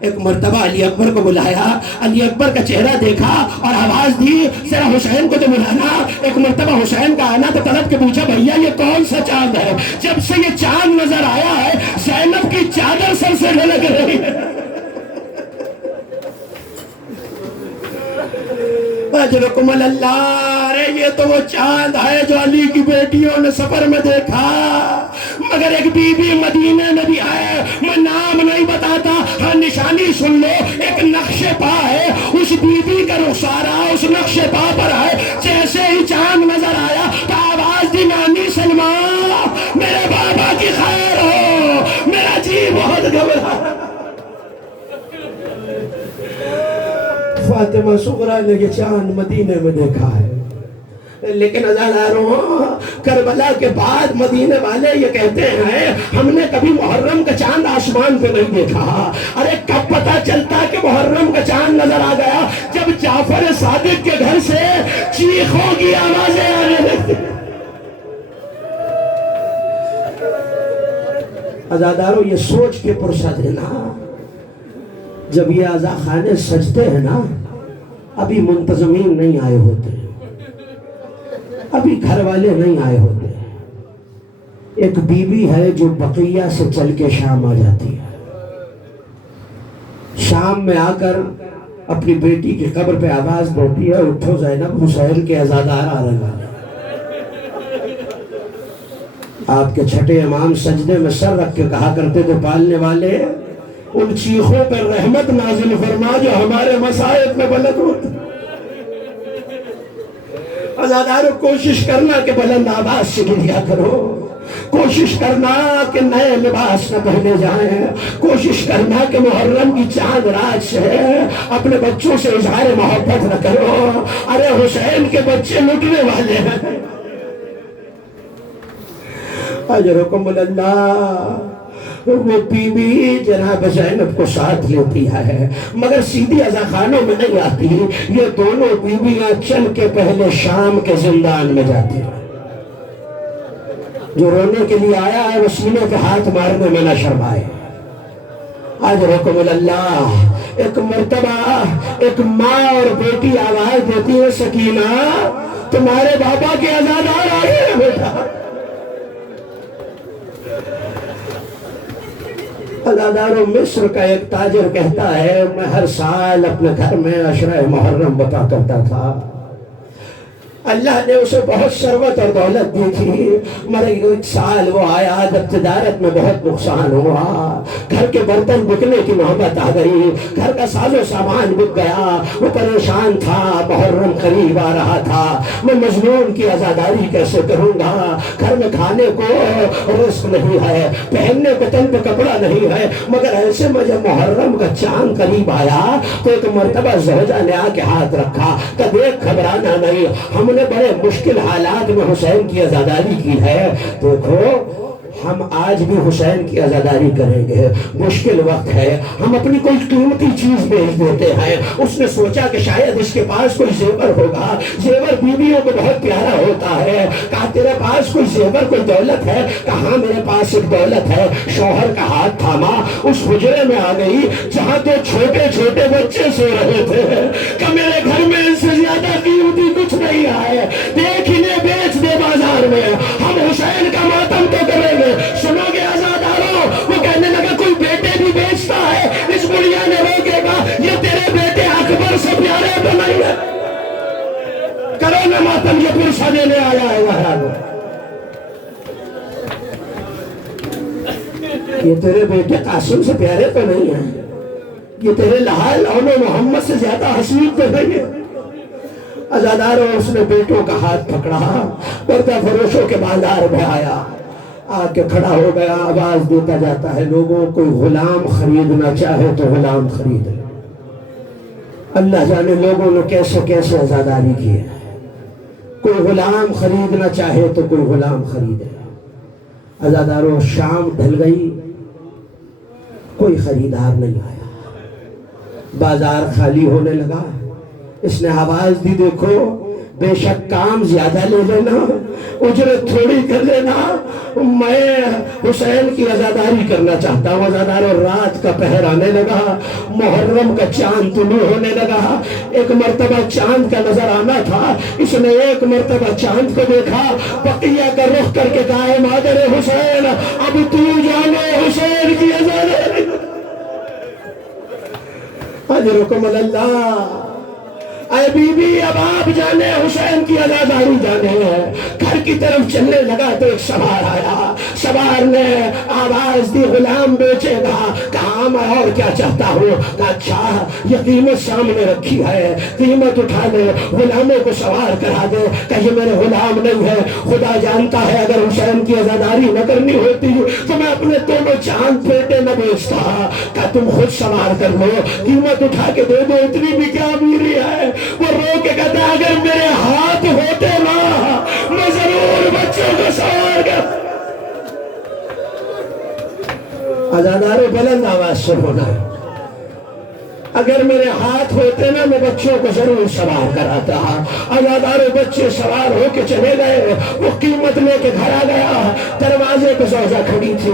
ایک مرتبہ علی اکبر کو بلایا، علی اکبر کا چہرہ دیکھا اور آواز دی ذرا حسین کو تو بلانا۔ ایک مرتبہ حسین کا آنا تو طلب کے پوچھا بھیا یہ کون سا چاند ہے؟ جب سے یہ چاند نظر آیا ہے زینب کی چادر سر سے لگ رہی ہے۔ اجرکم اللہ، ارے یہ تو وہ چاند ہے جو علی کی بیٹیوں نے سفر میں دیکھا، مگر ایک بی بی مدینہ میں بھی ہے، میں نام نہیں بتاتا، ہاں نشانی سن لو، ایک نقش پا ہے، اس بی بی کا رخسارہ اس نقش پا پر ہے۔ جیسے ہی چاند نظر آیا تو آواز دی نانی سلمہ میرے بابا کی خیر ہو، میرا جی بہت گھبرا۔ فاطمہ صغریٰ نے یہ چاند مدینے میں دیکھا ہے، لیکن عزاداروں کربلا کے بعد مدینے والے یہ کہتے ہیں ہم نے کبھی محرم کا چاند آسمان پہ نہیں دیکھا۔ ارے کب پتا چلتا کہ محرم کا چاند نظر آ گیا؟ جب جعفر صادق کے گھر سے چیخوں کی آوازیں آنے لگتی۔ عزاداروں یہ سوچ کے پرسہ دینا جب یہ عزا خانے سجتے ہیں نا ابھی منتظمین نہیں آئے ہوتے، ابھی گھر والے نہیں آئے ہوتے، ایک بیوی ہے جو بقیہ سے چل کے شام آ جاتی ہے، شام میں آ کر اپنی بیٹی کی قبر پہ آواز دیتی ہے، اٹھو زینب، حسین کے عزادار آ رہے ہیں۔ آپ کے چھٹے امام سجدے میں سر رکھ کے کہا کرتے تھے، پالنے والے ان چیخوں پر رحمت نازل فرما جو ہمارے مصائب میں بلند ہوتے۔ عزاداروں کوشش کرنا کہ بلند آواز سے گریا کرو، کوشش کرنا کہ نئے لباس نہ پہنے جائیں، کوشش کرنا کہ محرم کی چاند رات سے اپنے بچوں سے اظہار محبت نہ کرو۔ ارے حسین کے بچے لٹنے والے ہیں۔ اجرکم اللہ۔ وہ بیوی جناب زینب کو ساتھ لیتی ہے مگر سیدھی عزاخانوں میں نہیں آتی، یہ دونوں بیویاں چل کے پہلے شام کے زندان میں جاتی ہیں۔ جو رونے کے لیے آیا ہے وہ سینے پہ ہاتھ مارنے میں نہ شرمائے۔ اجرکم اللہ۔ ایک مرتبہ ایک ماں اور بیٹی آواز دیتی ہے، سکینہ تمہارے بابا کے عزادار آئے ہیں بیٹا۔ عزاداروں، مصر کا ایک تاجر کہتا ہے، میں ہر سال اپنے گھر میں عشرہ محرم بتا کرتا تھا، اللہ نے اسے بہت ثروت اور دولت دی تھی، مگر ایک سال وہ آیا جب تجارت میں بہت نقصان ہوا، گھر کے برتن بکنے کی نوبت آ گئی، گھر کا ساز و سامان بک گیا، وہ پریشان تھا، محرم قریب آ رہا تھا، میں مجنون کی عزاداری کیسے کروں گا، گھر میں کھانے کو رزق نہیں ہے، پہننے کو تن پہ کپڑا نہیں ہے، مگر ایسے میں جب محرم کا چاند قریب آیا تو ایک مرتبہ زوجہ نے آ کے ہاتھ رکھا کہ دیکھ گھبرانا نہیں، ہم نے بڑے مشکل حالات میں حسین کی عزاداری کی ہے، دیکھو ہم آج بھی حسین کی عزاداری کریں گے، مشکل وقت ہے، ہم اپنی کوئی قیمتی چیز بیچ دیتے ہیں۔ اس نے سوچا کہ شاید اس کے پاس کوئی زیور ہوگا، زیور بیویوں کو بہت پیارا ہوتا ہے، کہا تیرے پاس کوئی زیور کوئی دولت ہے، کہا ہاں میرے پاس ایک دولت ہے۔ شوہر کا ہاتھ تھاما، اس حجرے میں آ گئی جہاں تو چھوٹے چھوٹے بچے سو رہے تھے، کہ میرے گھر میں ان سے زیادہ قیمتی کچھ نہیں ہے، دیکھ انہیں بیچ دے بازار میں، ہم حسین کا ماتم تو کریں گے۔ سنو گے عزاداروں، وہ کہنے لگا کوئی بیٹے بھی بیچتا ہے، اس بڑھیا نے روکے گا، یہ تیرے بیٹے اکبر سے پیارے تو نہیں ہے، کرو نہ ماتم، یہ پرسہ دینے آیا ہے مہراج، یہ تیرے بیٹے قاسم سے پیارے تو نہیں ہیں، یہ تیرے لحال اون محمد سے زیادہ حسین تو نہیں ہے۔ عزاداروں، اس نے بیٹوں کا ہاتھ پکڑا، پردہ فروشوں کے بازار میں آیا، آ کے کھڑا ہو گیا، آواز دیتا جاتا ہے، لوگوں کوئی غلام خریدنا چاہے تو غلام خرید لے۔ اللہ جانے لوگوں نے کیسے کیسے عزاداری کی ہے، کوئی غلام خریدنا چاہے تو کوئی غلام خریدے۔ عزاداروں، شام ڈھل گئی، کوئی خریدار نہیں آیا، بازار خالی ہونے لگا۔ اس نے آواز دی، دیکھو بے شک کام زیادہ لے لینا، اجرت تھوڑی کر لینا، میں حسین کی عزاداری کرنا چاہتا ہوں۔ عزاداروں، رات کا پہر آنے لگا، محرم کا چاند طلوع ہونے لگا، ایک مرتبہ چاند کا نظر آنا تھا، اس نے ایک مرتبہ چاند کو دیکھا، بقیہ کا رخ کر کے کہا، مادر حسین اب تو جانے حسین کی عزاداری۔ اجرکم اللہ۔ اے بی بی، اب آپ جانے حسین کی عزاداری جانے ہیں۔ گھر کی طرف چلنے لگا تو ایک سوار آیا، سوار نے آواز دی، غلام بیچے گا؟ کہا میں اور کیا چاہتا ہوں، کہا اچھا یہ قیمت سامنے رکھی ہے، قیمت اٹھا لے، غلاموں کو سوار کرا دے، کہ یہ میرے غلام نہیں ہے، خدا جانتا ہے اگر حسین کی عزاداری نہ کرنی ہوتی تو میں اپنے دونوں چاند بیٹے نہ بیچتا، کہ تم خود سوار کر لو، قیمت اٹھا کے دے دو، اتنی بھی کیا میری ہے۔ وہ رو کے کہتا ہے اگر میرے ہاتھ ہوتے نا میں ضرور بچوں کو سوار کر۔ عزاداروں، بلند آواز سے ہونا، اگر میرے ہاتھ ہوتے نا میں بچوں کو ضرور سوار کراتا۔ عزاداروں، بچے سوار ہو کے چلے گئے، وہ قیمت لے کے گھر آ گیا، دروازے پہ زوجہ کھڑی تھی،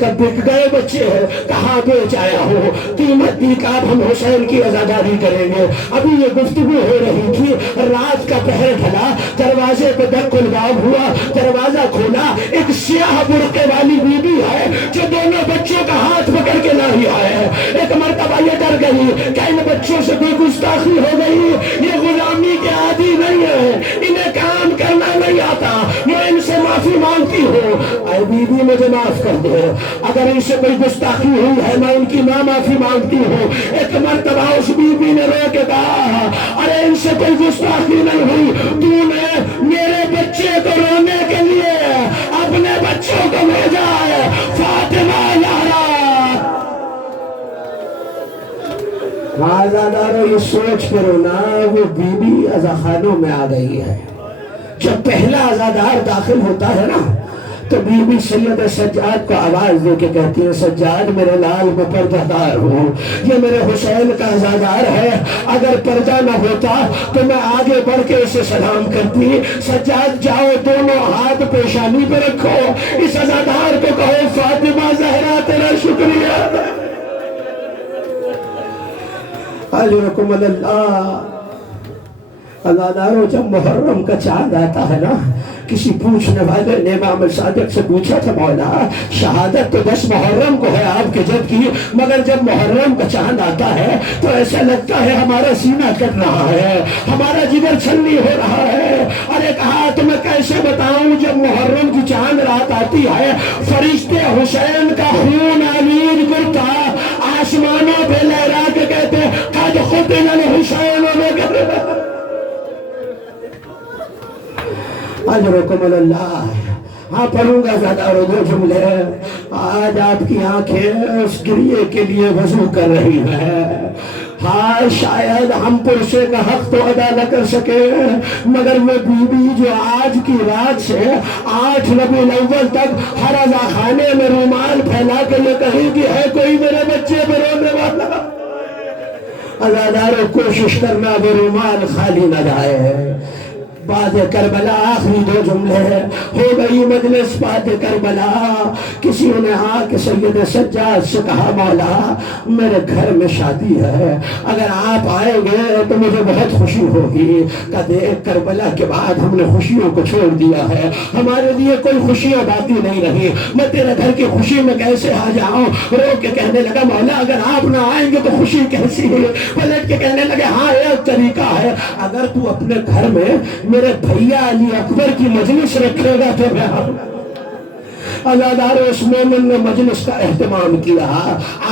کب بک گئے بچے کہاں بیچ آیا ہو، قیمت دی کہ اب ہم حسین کی عزاداری کریں گے۔ ابھی یہ گفتگو ہو رہی تھی، رات کا پہر ڈھلا، دروازے پہ دق الباب ہوا، دروازہ کھولا، ایک سیاہ برقعے والی بی بی ہے جو دونوں بچوں کا ہاتھ پکڑ کے لائی ہے۔ ایک مرتبہ یہ ڈر گئی کہ ان بچوں سے کوئی گستاخی ہو گئی، یہ غلامی کے عادی نہیں ہے، انہیں کام کرنا نہیں آتا، میں ان سے معافی مانگتی ہوں، اے بی بی مجھے معاف کر دو، اگر ان سے کوئی گستاخی ہوئی ہے میں ان کی ماں معافی مانگتی ہوں۔ ایک مرتبہ اس بی بی نے رو کے کہا ارے ان سے کوئی گستاخی نہیں ہوئی، تو نے میرے بچے کو رونے کے لیے اپنے بچوں کو بھیجا ہے، فاطمہ زہرا۔ آزادارو یہ سوچ کے رونا، وہ بی بی عزاخانوں میں آ گئی ہے۔ جب پہلا عزادار داخل ہوتا ہے نا تو بی بی سید سجاد کو آواز دے کے کہتی ہے سجاد میرے لال میں پردہ دار ہوں، یہ میرے حسین کا عزادار ہے، اگر پردہ نہ ہوتا تو میں آگے بڑھ کے اسے سلام کرتی۔ سجاد جاؤ دونوں ہاتھ پیشانی پہ رکھو، اس عزادار کو کہو فاطمہ زہرا تیرا شکریہ، اجرکم اللہ۔ عزاداروں جب محرم کا چاند آتا ہے نا، کسی پوچھنے والے نے امام صادق سے پوچھا تھا مولا شہادت تو 10 محرم کو ہے آپ کے جد کی، مگر جب محرم کا چاند آتا ہے تو ایسا لگتا ہے ہمارا سینہ کٹ رہا ہے، ہمارا جگر چھلنی ہو رہا ہے۔ ارے کہا تو میں کیسے بتاؤں، جب محرم کی چاند رات آتی ہے فرشتے حسین کا خون آلود کرتا آسمانوں پہ لہرا کے کہتے قد قتل الحسین وغیرہ۔ اجرکم اللہ۔ ہاں پڑھوں گا زیادہ اور 2 جملے۔ آج آپ کی آنکھیں اس گریے کے لیے وضو کر رہی ہیں، ہاں شاید ہم پرسے کا حق تو ادا نہ کر سکے، مگر وہ بی بی جو آج کی رات سے 8 ربیع الاول تک ہر عزاخانے میں رومال پھیلا کے یہ کہے کہ ہے کوئی میرے بچے پہ رونے والا، عزاداروں کوشش کرنا وہ رومال خالی نہ جائے۔ بعد کربلا آخری 2 جملے ہو گئی مجلس بعد کربلا، کسی نے آ کے سید سجاد سے کہا مولا میرے گھر میں شادی ہے، اگر آپ آئیں گے تو مجھے بہت خوشی ہوگی۔ کہ دیکھ کربلا کے بعد ہم نے خوشیوں کو چھوڑ دیا ہے، ہمارے لیے کوئی خوشیاں باقی نہیں رہی، میں تیرے گھر کی خوشی میں کیسے آ جاؤں؟ رو کے کہنے لگا مولا اگر آپ نہ آئیں گے تو خوشی کیسی ہے؟ پلٹ کے کہنے لگے ہاں ایک طریقہ ہے، اگر تو اپنے گھر میں میرے بھیا علی اکبر کی مجلس رکھے گا تو میں آؤں۔ عزادار اس مومن نے مجلس کا اہتمام کیا،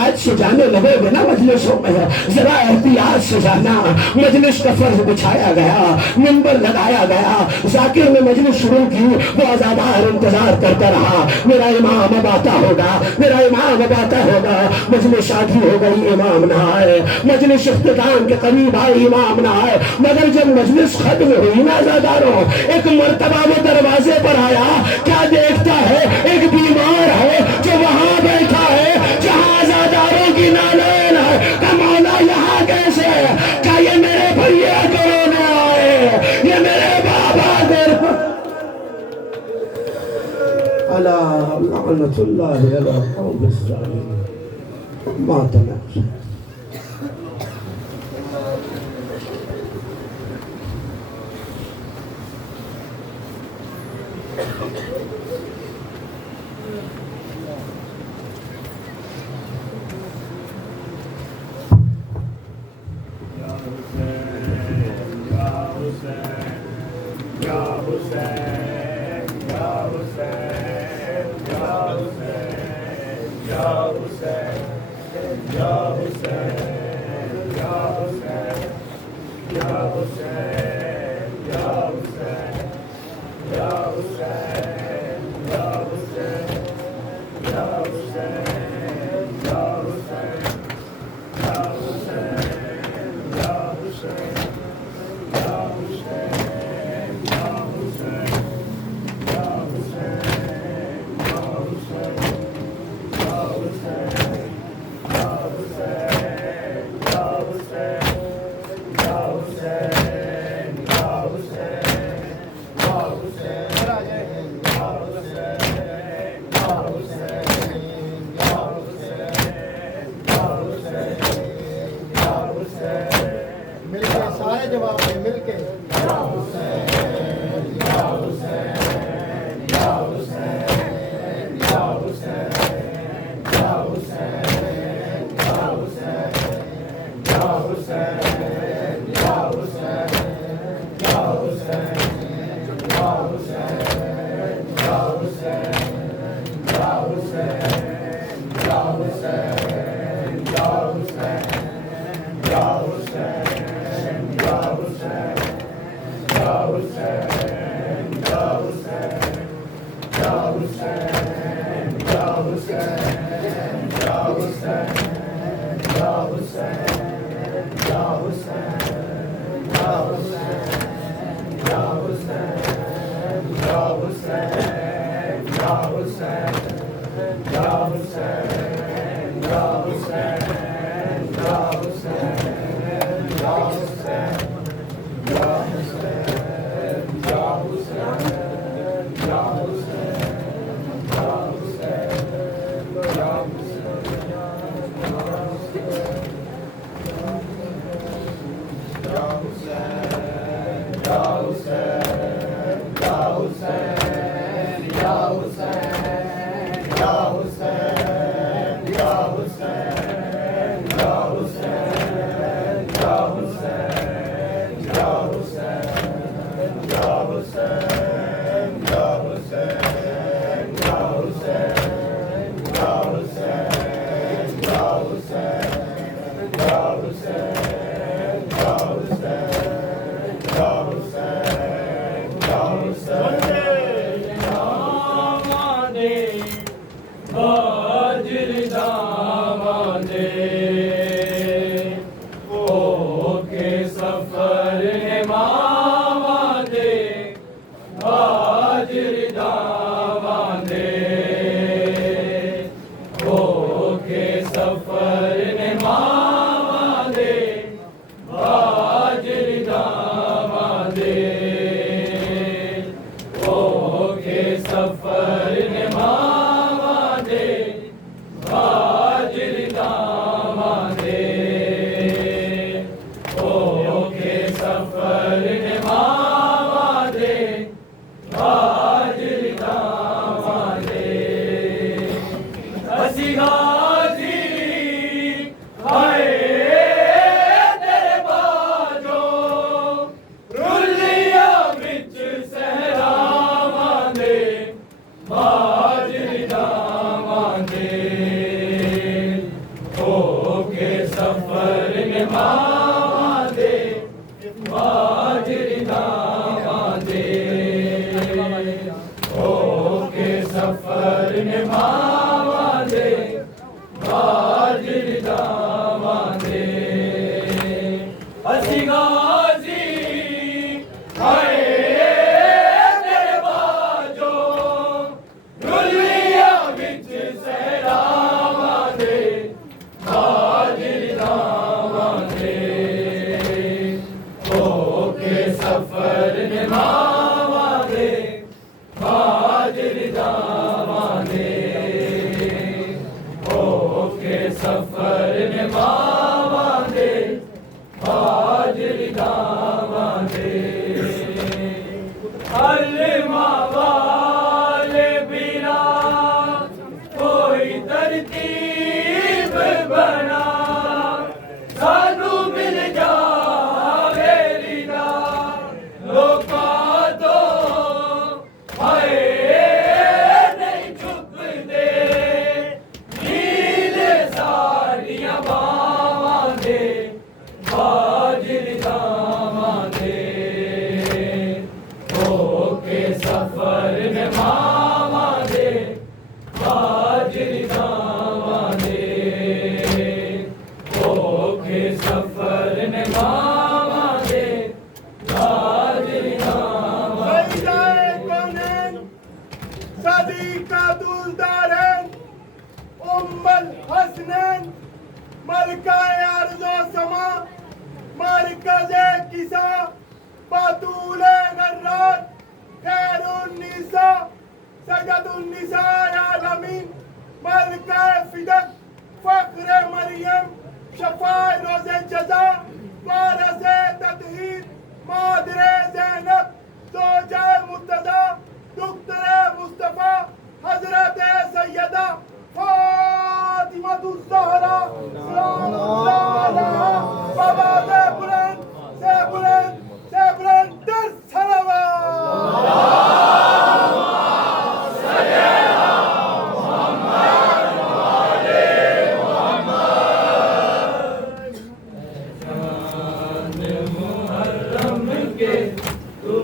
آج سے جانے لگے بنا مجلسوں میں ذرا احتیاط سے جانا، مجلس کا فرض بچھایا گیا، منبر لگایا گیا، ذاکر نے مجلس شروع کی، وہ عزادار انتظار کرتا رہا میرا امام اب آتا ہوگا، میرا امام اب آتا ہوگا۔ مجلس شادی ہو گئی، امام نہ آئے، مجلس اختتام کے قریب آئی، امام نہ آئے، مگر جب مجلس ختم ہوئی نا عزاداروں ایک مرتبہ وہ دروازے پر آیا، کیا دیکھتا ہے ایک بیمار ہے جو وہاں بیٹھا ہے جہاں عزاداروں کی نالین ہے، کہ مولا یہاں کیسے ہے؟ کہ یہ میرے بھیا کو رونے آئے، یہ میرے بابا کو اللہ لعنت اللہ علی قوم الظالمین ماتنا۔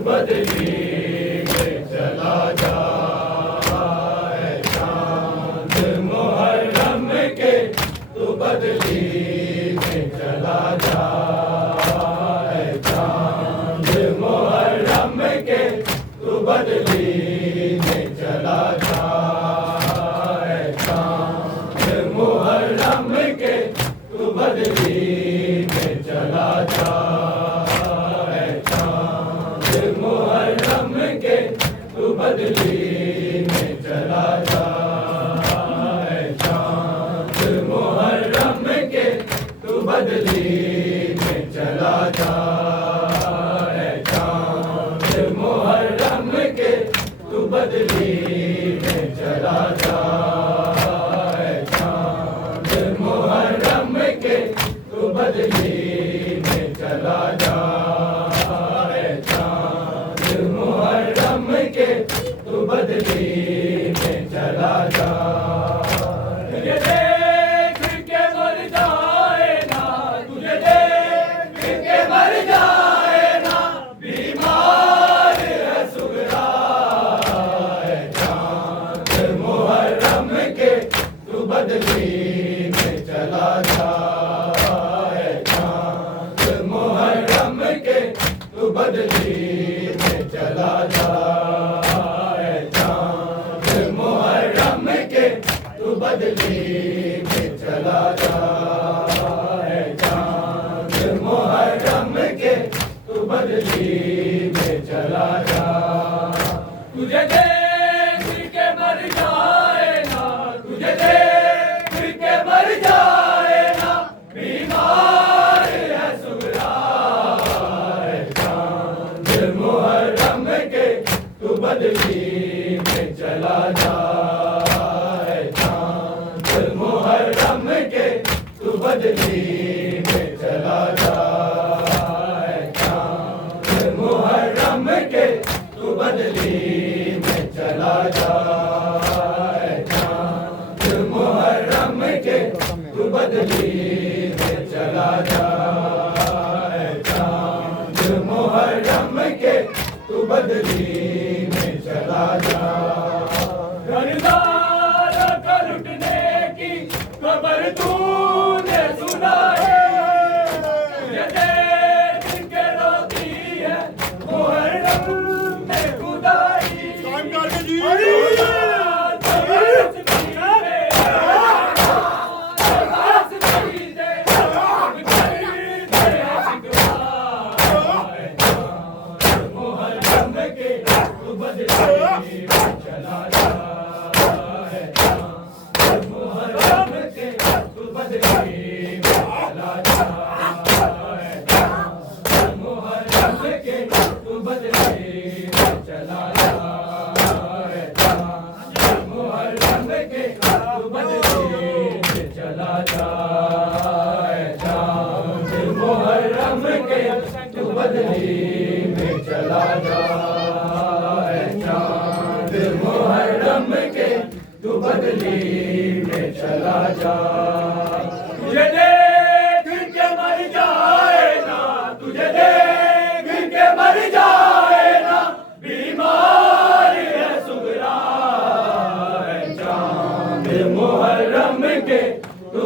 بدلی میں چلا جا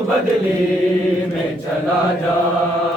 بدلی میں چلا جا